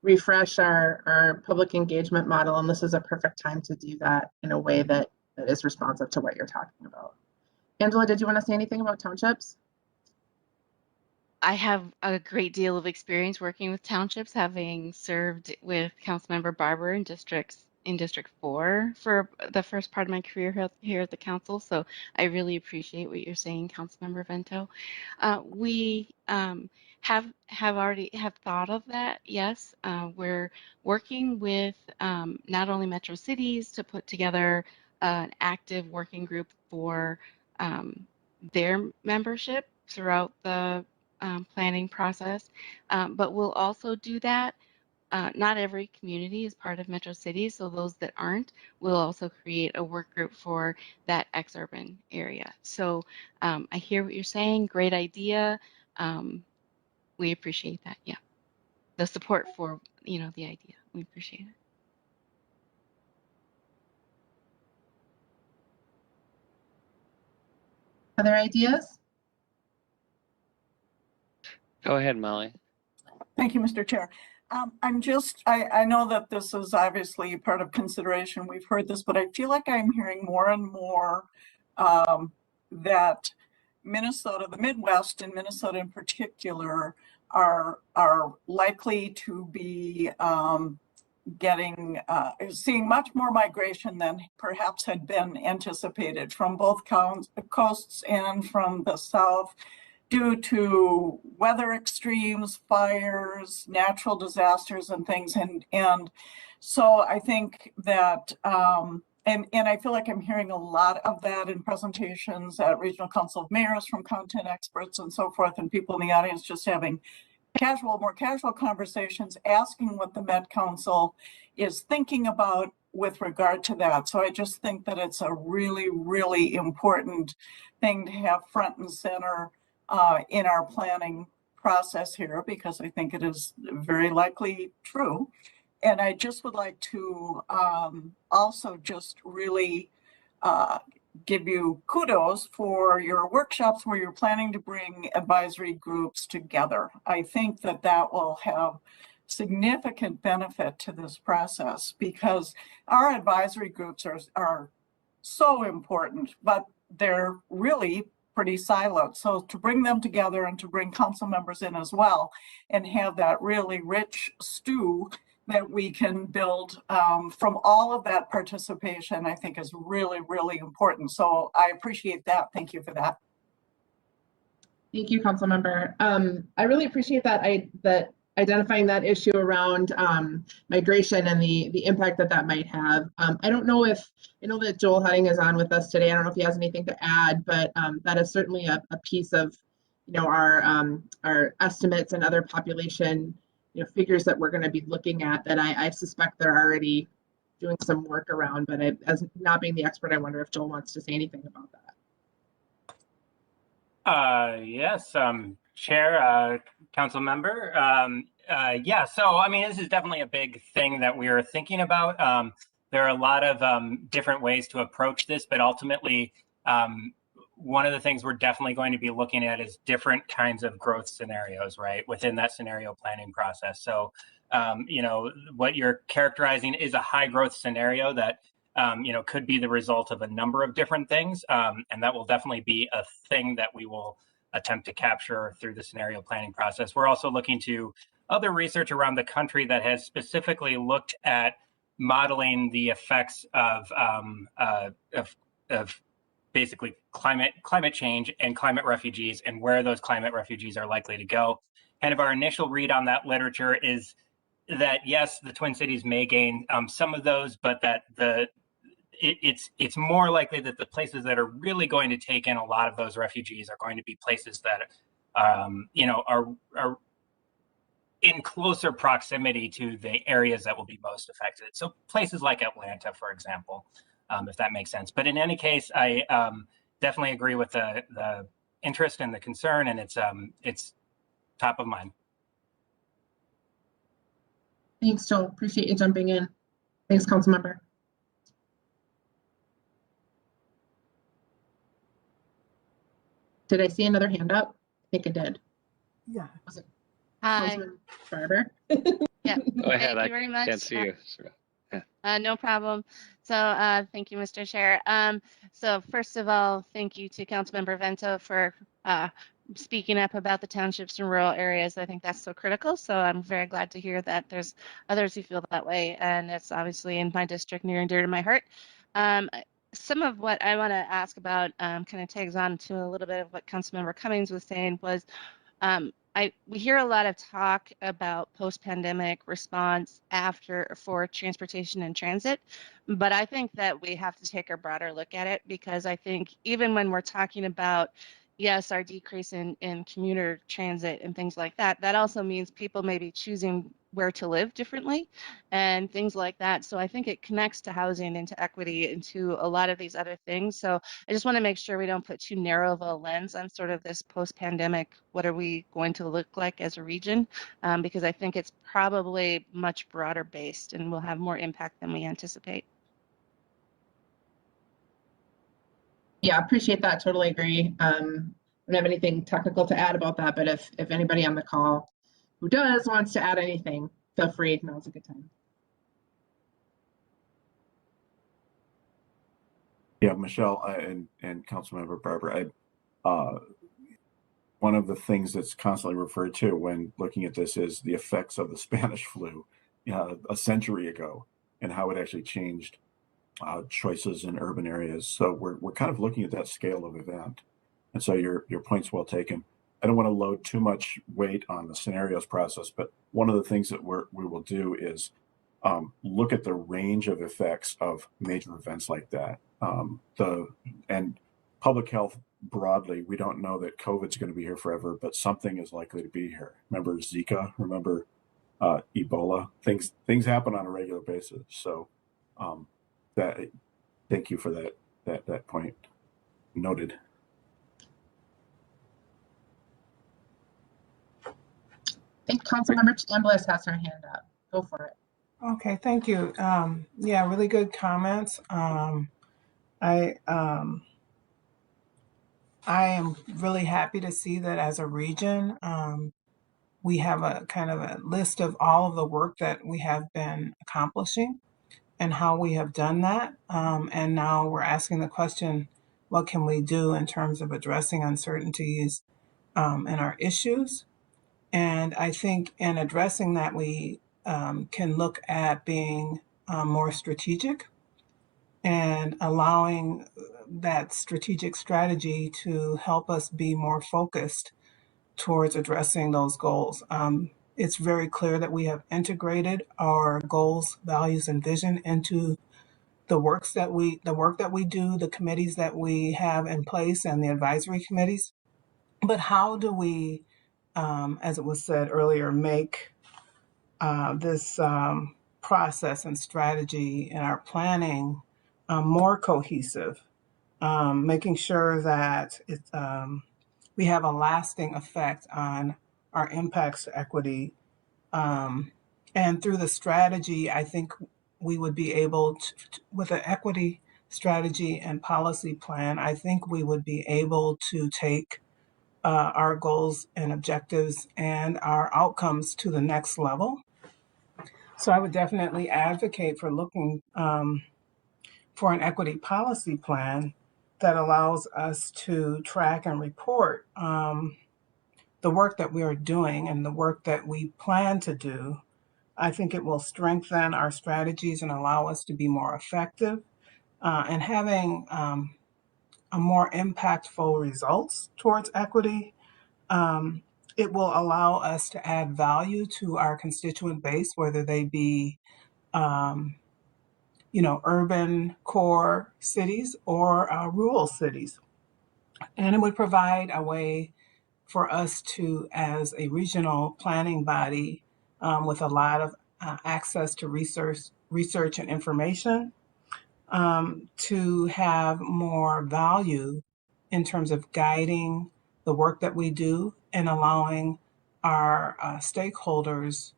refresh our public engagement model. And this is a perfect time to do that in a way that is responsive to what you're talking about. Angela, did you want to say anything about townships? I have a great deal of experience working with townships, having served with Councilmember Barber in District 4 for the first part of my career here at the council. So I really appreciate what you're saying, Councilmember Vento. We have already thought of that. Yes, we're working with not only Metro Cities to put together an active working group for their membership throughout the planning process, but we'll also do that. Not every community is part of Metro Cities, so those that aren't, we'll also create a work group for that ex-urban area. So I hear what you're saying, great idea. We appreciate that, yeah. The support for, the idea, we appreciate it. Other ideas? Go ahead, Molly. Thank you, Mr. Chair. I know that this is obviously part of consideration. We've heard this, but I feel like I'm hearing more and more that Minnesota, the Midwest and Minnesota in particular, are likely to be seeing much more migration than perhaps had been anticipated from both coasts and from the South, due to weather extremes, fires, natural disasters, and things. And so I think that, and I feel like I'm hearing a lot of that in presentations at Regional Council of Mayors from content experts and so forth, and people in the audience just having more casual conversations, asking what the Met Council is thinking about with regard to that. So I just think that it's a really, really important thing to have front and center in our planning process here, because I think it is very likely true. And I just would like to also just really give you kudos for your workshops where you're planning to bring advisory groups together. I think that that will have significant benefit to this process, because our advisory groups are so important, but they're really pretty siloed. So to bring them together and to bring council members in as well and have that really rich stew that we can build from all of that participation, I think is really, really important. So I appreciate that. Thank you for that. Thank you, Councilmember. I really appreciate that identifying that issue around migration and the impact that might have. I know that Joel Hutting is on with us today. I don't know if he has anything to add, but that is certainly a piece of our estimates and other population figures that we're going to be looking at that I suspect they're already doing some work around. But as not being the expert, I wonder if Joel wants to say anything about that. Yes, Chair, Council Member. Yeah, so I mean, this is definitely a big thing that we are thinking about. There are a lot of different ways to approach this, but ultimately, one of the things we're definitely going to be looking at is different kinds of growth scenarios, right, within that scenario planning process. So, what you're characterizing is a high growth scenario that could be the result of a number of different things. And that will definitely be a thing that we will attempt to capture through the scenario planning process. We're also looking to other research around the country that has specifically looked at modeling the effects of basically climate change and climate refugees, and where those climate refugees are likely to go. Kind of our initial read on that literature is that yes, the Twin Cities may gain some of those, but that it's more likely that the places that are really going to take in a lot of those refugees are going to be places that you know, are in closer proximity to the areas that will be most affected. So places like Atlanta, for example, if that makes sense. But in any case, I definitely agree with the interest and the concern, and it's top of mind. Thanks, Joel. Appreciate you jumping in. Thanks, Councilmember. Did I see another hand up? I think I did. Yeah. Was it Hi. Councilman Barber? Yeah. Go ahead. Thank I you very much. can't see you. No problem. So thank you, Mr. Chair. So first of all, thank you to Councilmember Vento for speaking up about the townships and rural areas. I think that's so critical. So I'm very glad to hear that there's others who feel that way. And it's obviously in my district near and dear to my heart. Some of what I want to ask about kind of tags on to a little bit of what Councilmember Cummings was saying was we hear a lot of talk about post-pandemic response for transportation and transit, but I think that we have to take a broader look at it, because I think even when we're talking about, yes, our decrease in commuter transit and things like that, that also means people may be choosing where to live differently and things like that. So I think it connects to housing and to equity and to a lot of these other things. So I just want to make sure we don't put too narrow of a lens on sort of this post-pandemic, what are we going to look like as a region? Because I think it's probably much broader based and will have more impact than we anticipate. Yeah, appreciate that. Totally agree. I don't have anything technical to add about that, but if anybody on the call who does wants to add anything, feel free. Now's a good time. Yeah, Michelle and Councilmember Barber, one of the things that's constantly referred to when looking at this is the effects of the Spanish flu a century ago, and how it actually changed choices in urban areas. So we're kind of looking at that scale of event. And so your point's well taken. I don't want to load too much weight on the scenarios process, but one of the things that we will do is look at the range of effects of major events like that. And public health broadly, we don't know that COVID's going to be here forever, but something is likely to be here. Remember Zika? Remember Ebola? Things happen on a regular basis. So thank you for that point. Noted. I think Councilmember Chambliss has her hand up. Go for it. Okay, thank you. Yeah, really good comments. I am really happy to see that as a region, we have a kind of a list of all of the work that we have been accomplishing and how we have done that. And now we're asking the question, what can we do in terms of addressing uncertainties and our issues? And I think in addressing that, we can look at being more strategic and allowing that strategic strategy to help us be more focused towards addressing those goals. It's very clear that we have integrated our goals, values, and vision into the work that we do, the committees that we have in place, and the advisory committees. But how do we, as it was said earlier, make this process and strategy in our planning more cohesive, making sure that we have a lasting effect on our impacts to equity. And through the strategy, I think we would be able to, with an equity strategy and policy plan, I think we would be able to take our goals and objectives and our outcomes to the next level. So I would definitely advocate for looking for an equity policy plan that allows us to track and report the work that we are doing and the work that we plan to do. I think it will strengthen our strategies and allow us to be more effective and having a more impactful results towards equity it will allow us to add value to our constituent base, whether they be, urban core cities or rural cities. And it would provide a way for us to, as a regional planning body with a lot of access to research and information, to have more value in terms of guiding the work that we do and allowing our stakeholders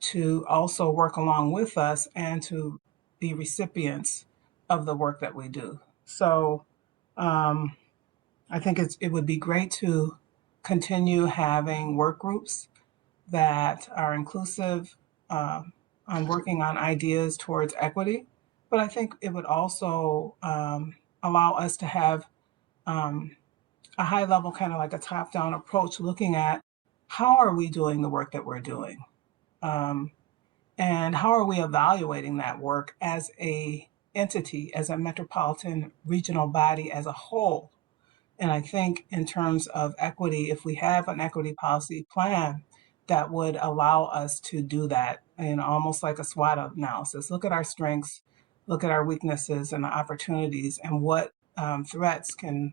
to also work along with us and to be recipients of the work that we do. So I think it would be great to continue having work groups that are inclusive on working on ideas towards equity. But I think it would also allow us to have a high level, kind of like a top down approach, looking at how are we doing the work that we're doing? And how are we evaluating that work as a entity, as a metropolitan regional body as a whole? And I think in terms of equity, if we have an equity policy plan, that would allow us to do that, almost like a SWOT analysis. Look at our strengths, look at our weaknesses and the opportunities, and what threats can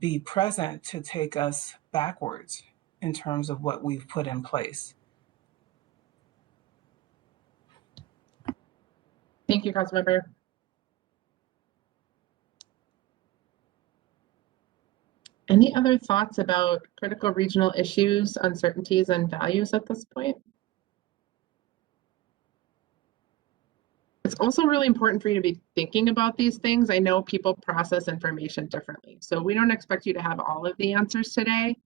be present to take us backwards in terms of what we've put in place. Thank you, Councilmember. Any other thoughts about critical regional issues, uncertainties, and values at this point? It's also really important for you to be thinking about these things. I know people process information differently, so we don't expect you to have all of the answers today,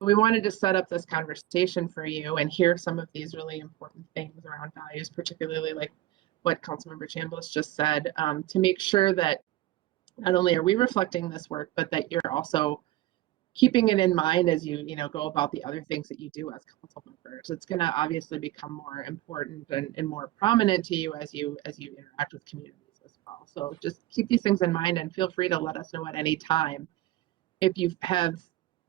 but we wanted to set up this conversation for you and hear some of these really important things around values, particularly like what Councilmember Chambliss just said, to make sure that not only are we reflecting this work, but that you're also keeping it in mind as you go about the other things that you do as council members. It's going to obviously become more important and more prominent to you as you interact with communities as well. So just keep these things in mind and feel free to let us know at any time if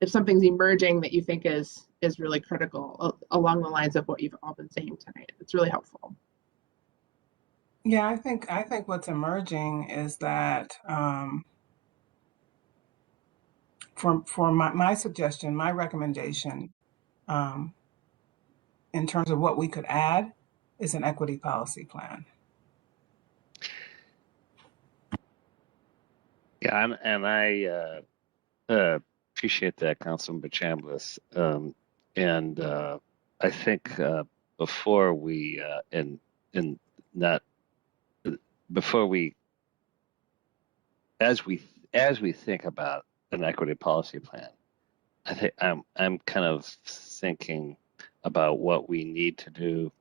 something's emerging that you think is really critical along the lines of what you've all been saying tonight. It's really helpful. Yeah, I think what's emerging is that for my suggestion, my recommendation, in terms of what we could add, is an equity policy plan. Yeah, and I appreciate that, Councilmember Chambliss. And I think before we as we think about an equity policy plan, I think I'm kind of thinking about what we need to do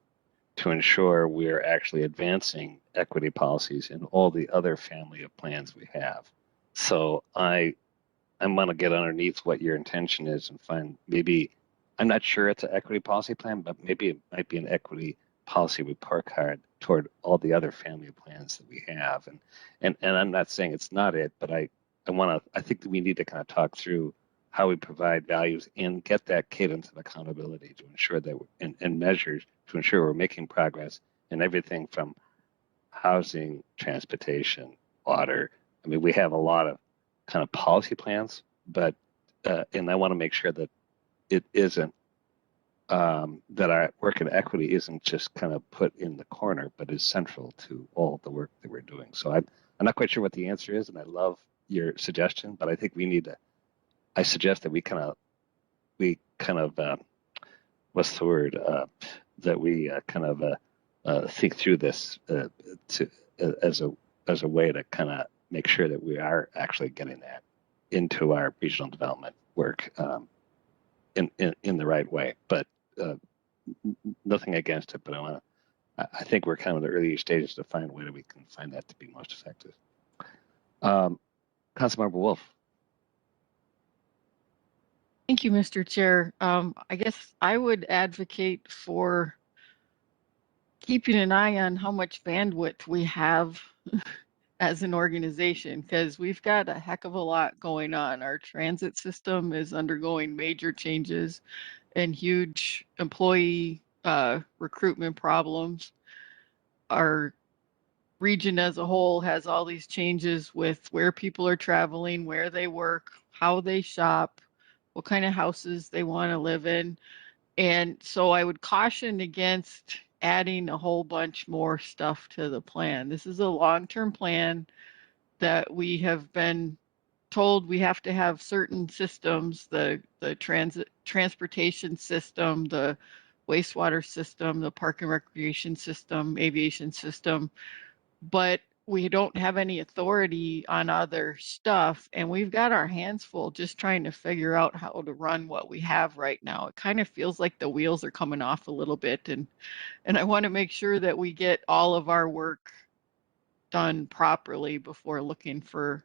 to ensure we're actually advancing equity policies in all the other family of plans we have. So I want to get underneath what your intention is and find, maybe, I'm not sure it's an equity policy plan, but maybe it might be an equity policy report card toward all the other family plans that we have. And I'm not saying it's not it, but I think that we need to kind of talk through how we provide values and get that cadence of accountability to ensure that and measures to ensure we're making progress in everything from housing, transportation, water. I mean, we have a lot of kind of policy plans, but and I want to make sure that it isn't that our work in equity isn't just kind of put in the corner, but is central to all the work that we're doing. So I'm not quite sure what the answer is, and I love your suggestion, but I think we need to. I suggest that we kind of what's the word, that we kind of think through this as a way to kind of make sure that we are actually getting that into our regional development work in the right way. But nothing against it, but I think we're kind of in the early stages to find a way that we can find that to be most effective. Councilmember Wolf. Thank you, Mr. Chair. I guess I would advocate for keeping an eye on how much bandwidth we have as an organization, because we've got a heck of a lot going on. Our transit system is undergoing major changes. and huge employee recruitment problems. Our region as a whole has all these changes with where people are traveling, where they work, how they shop, what kind of houses they want to live in. And so I would caution against adding a whole bunch more stuff to the plan. This is a long-term plan that we have been told we have to have certain systems, the transportation system, the wastewater system, the park and recreation system, aviation system, but we don't have any authority on other stuff. And we've got our hands full just trying to figure out how to run what we have right now. It kind of feels like the wheels are coming off a little bit. And I want to make sure that we get all of our work done properly before looking for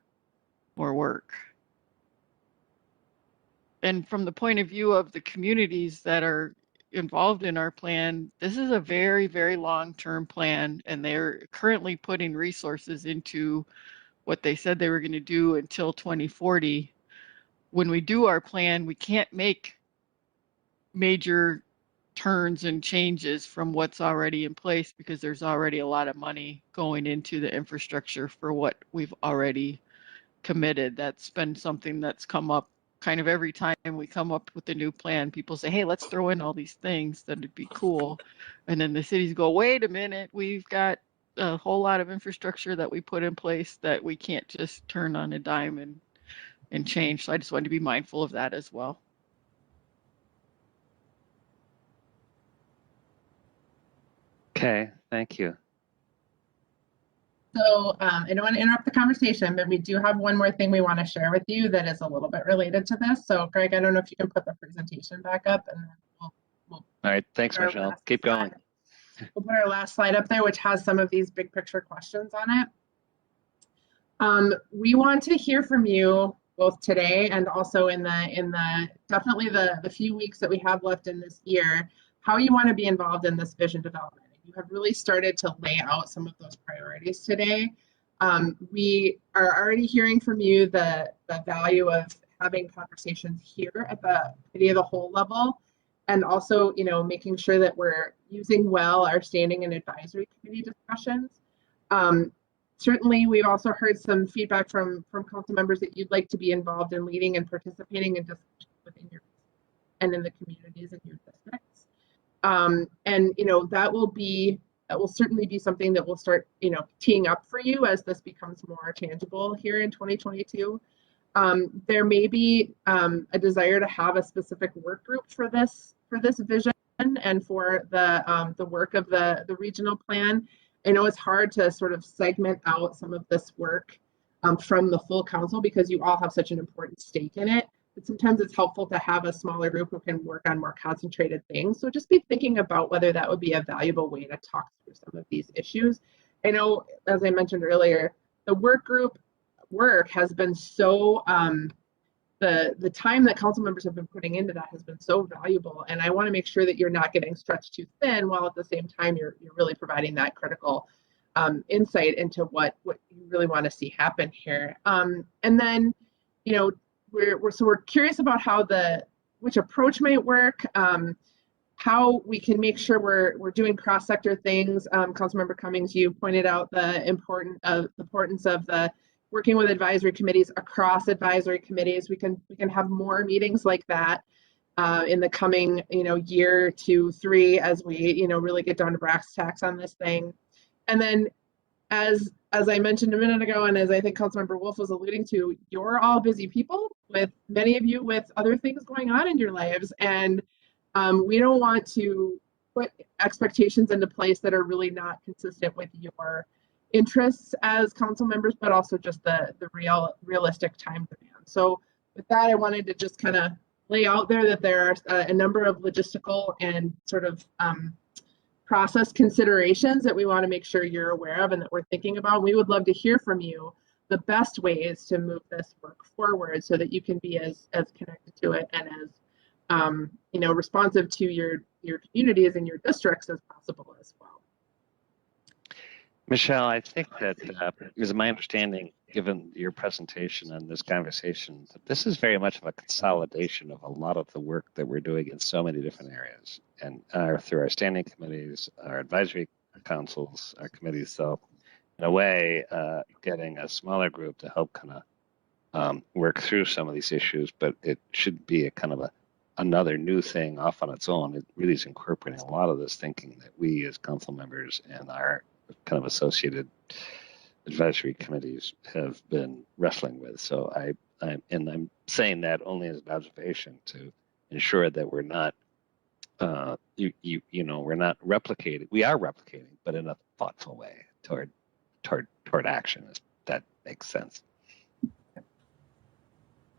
more work. And from the point of view of the communities that are involved in our plan, this is a very, very long-term plan, and they're currently putting resources into what they said they were going to do until 2040. When we do our plan, we can't make major turns and changes from what's already in place because there's already a lot of money going into the infrastructure for what we've already committed. That's been something that's come up kind of every time we come up with a new plan. People say, hey, let's throw in all these things, that'd be cool. And then the cities go, wait a minute, we've got a whole lot of infrastructure that we put in place that we can't just turn on a dime and change. So I just wanted to be mindful of that as well. Okay, thank you. So I don't want to interrupt the conversation, but we do have one more thing we want to share with you that is a little bit related to this. So Greg, I don't know if you can put the presentation back up, and then we'll All right, thanks, put our Michelle. last Keep going. slide. We'll put our last slide up there, which has some of these big picture questions on it. We want to hear from you both today and also in the definitely the few weeks that we have left in this year, how you want to be involved in this vision development. You have really started to lay out some of those priorities today. We are already hearing from you the value of having conversations here at the committee of the whole level, and also, you know, making sure that we're using well our standing and advisory committee discussions. Certainly, we've also heard some feedback from council members that you'd like to be involved in leading and participating in discussions within your and in the communities in your districts. And you know, that will certainly be something that will start, you know, teeing up for you as this becomes more tangible here in 2022. There may be a desire to have a specific work group for this vision and for the work of the regional plan. I know it's hard to sort of segment out some of this work from the full council because you all have such an important stake in it. But sometimes it's helpful to have a smaller group who can work on more concentrated things. So just be thinking about whether that would be a valuable way to talk through some of these issues. I know, as I mentioned earlier, the work group work has been so, the time that council members have been putting into that has been so valuable. And I want to make sure that you're not getting stretched too thin while at the same time you're really providing that critical insight into what you really want to see happen here. And then, you know, we're curious about how which approach might work, how we can make sure we're doing cross-sector things. Councilmember Cummings, you pointed out the importance of the working with advisory committees across advisory committees. We can have more meetings like that in the coming, you know, year, 2, 3, as we, you know, really get down to brass tacks on this thing. And then as I mentioned a minute ago, and as I think Councilmember Wolf was alluding to, you're all busy people, with many of you with other things going on in your lives. And we don't want to put expectations into place that are really not consistent with your interests as council members, but also just the realistic time demand. So with that, I wanted to just kind of lay out there that there are a number of logistical and sort of process considerations that we want to make sure you're aware of and that we're thinking about. We would love to hear from you the best ways to move this work forward so that you can be as connected to it and as you know, responsive to your communities and your districts as possible as well. Michelle, I think that is my understanding given your presentation and this conversation, that this is very much of a consolidation of a lot of the work that we're doing in so many different areas, and through our standing committees, our advisory councils, our committees. So, in a way, getting a smaller group to help kind of work through some of these issues, but it should be a kind of another new thing off on its own. It really is incorporating a lot of this thinking that we as council members and our kind of associated advisory committees have been wrestling with. So I'm saying that only as an observation to ensure that we're not, we're not replicating. We are replicating, but in a thoughtful way toward action. If that makes sense.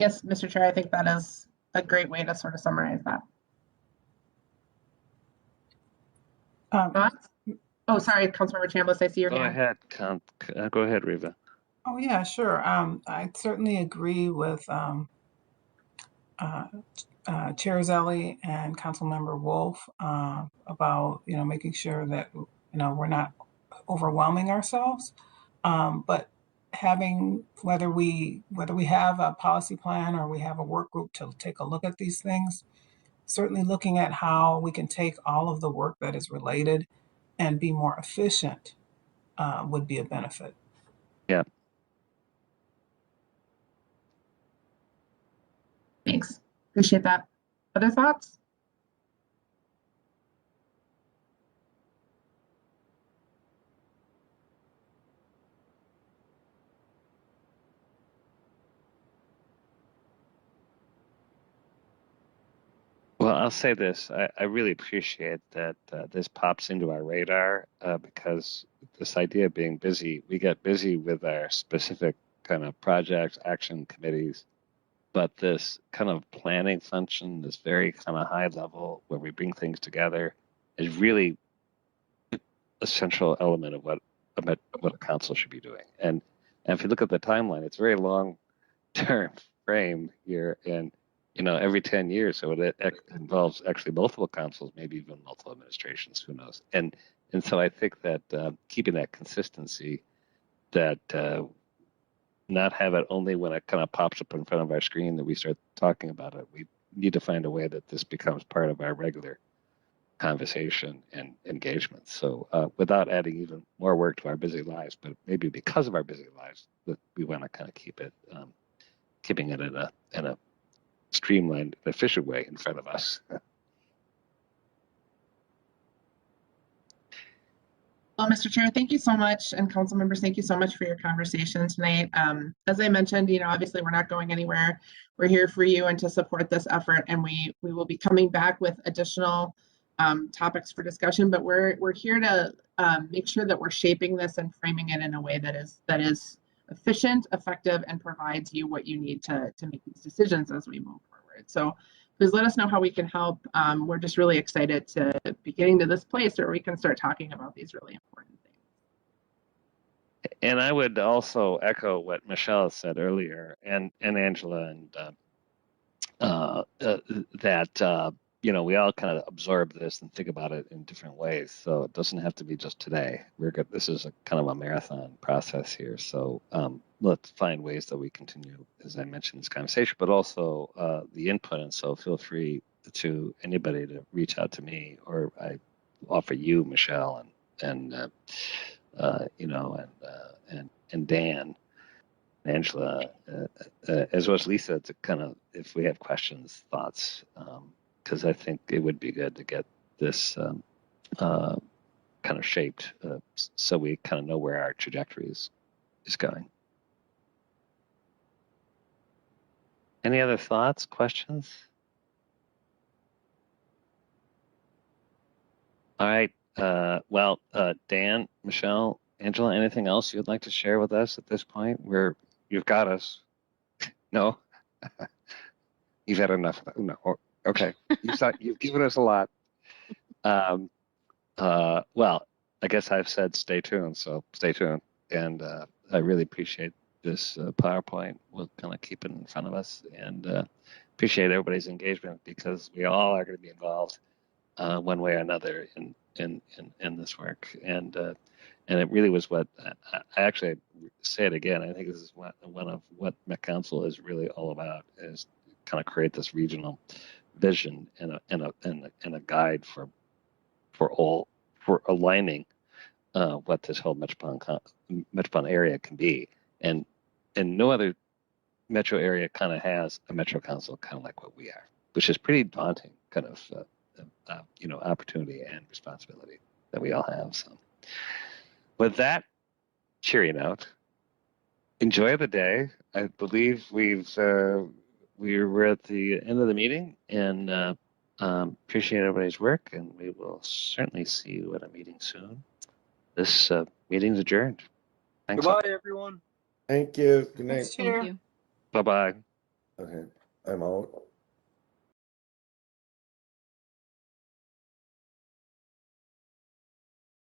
Yes, Mr. Chair, I think that is a great way to sort of summarize that. Thoughts? Oh, sorry, Councilmember Chambliss, I see your hand. Go ahead, Reva. Oh, yeah, sure. I certainly agree with Chair Zelle and Councilmember Wolf about, making sure that, we're not overwhelming ourselves. But having, whether we have a policy plan or we have a work group to take a look at these things, certainly looking at how we can take all of the work that is related and be more efficient would be a benefit. Yeah. Thanks. Appreciate that. Other thoughts? Well, I'll say this. I really appreciate that this pops into our radar because this idea of being busy, we get busy with our specific kind of projects, action committees, but this kind of planning function, this very kind of high level where we bring things together, is really a central element of what a council should be doing. And if you look at the timeline, it's a very long-term frame here, and every 10 years, so it involves actually multiple councils, maybe even multiple administrations, who knows. And so I think that keeping that consistency, that not have it only when it kind of pops up in front of our screen that we start talking about it. We need to find a way that this becomes part of our regular conversation and engagement. So without adding even more work to our busy lives, but maybe because of our busy lives, that we want to kind of keep it, keeping it in a streamlined, efficient way in front of us. Well, Mr. Chair, thank you so much, and council members, thank you so much for your conversation tonight. As I mentioned, obviously we're not going anywhere. We're here for you and to support this effort, and we will be coming back with additional topics for discussion. But we're here to make sure that we're shaping this and framing it in a way that is efficient, effective, and provides you what you need to make these decisions as we move forward. So please let us know how we can help. We're just really excited to be getting to this place where we can start talking about these really important things. And I would also echo what Michelle said earlier, and Angela, and that we all kind of absorb this and think about it in different ways. So it doesn't have to be just today. We're good. This is a kind of a marathon process here. So let's find ways that we continue, as I mentioned, this conversation, but also the input. And so feel free to anybody to reach out to me, or I offer you, Michelle, and Dan, Angela, as well as Lisa, to kind of, if we have questions, thoughts, because I think it would be good to get this kind of shaped so we kind of know where our trajectory is going. Any other thoughts, questions? All right. Well, Dan, Michelle, Angela, anything else you'd like to share with us at this point? You've got us. No? You've had enough. No. Okay. You've given us a lot. Well, I guess I've said stay tuned, so stay tuned. And I really appreciate this PowerPoint. We'll kind of keep it in front of us, and appreciate everybody's engagement, because we all are going to be involved one way or another in this work. And And it really was what I actually say it again. I think this is one of what Met Council is really all about, is kind of create this regional vision and a guide for aligning what this whole metropolitan area can be. And no other metro area kind of has a metro council kind of like what we are, which is pretty daunting kind of opportunity and responsibility that we all have. So with that cheery note, enjoy the day. I believe we're at the end of the meeting, and appreciate everybody's work, and we will certainly see you at a meeting soon. This meeting's adjourned. Thanks. Goodbye, everyone. Thank you. Good night. Thanks, Thank Chair. you. Bye-bye. Okay, I'm out.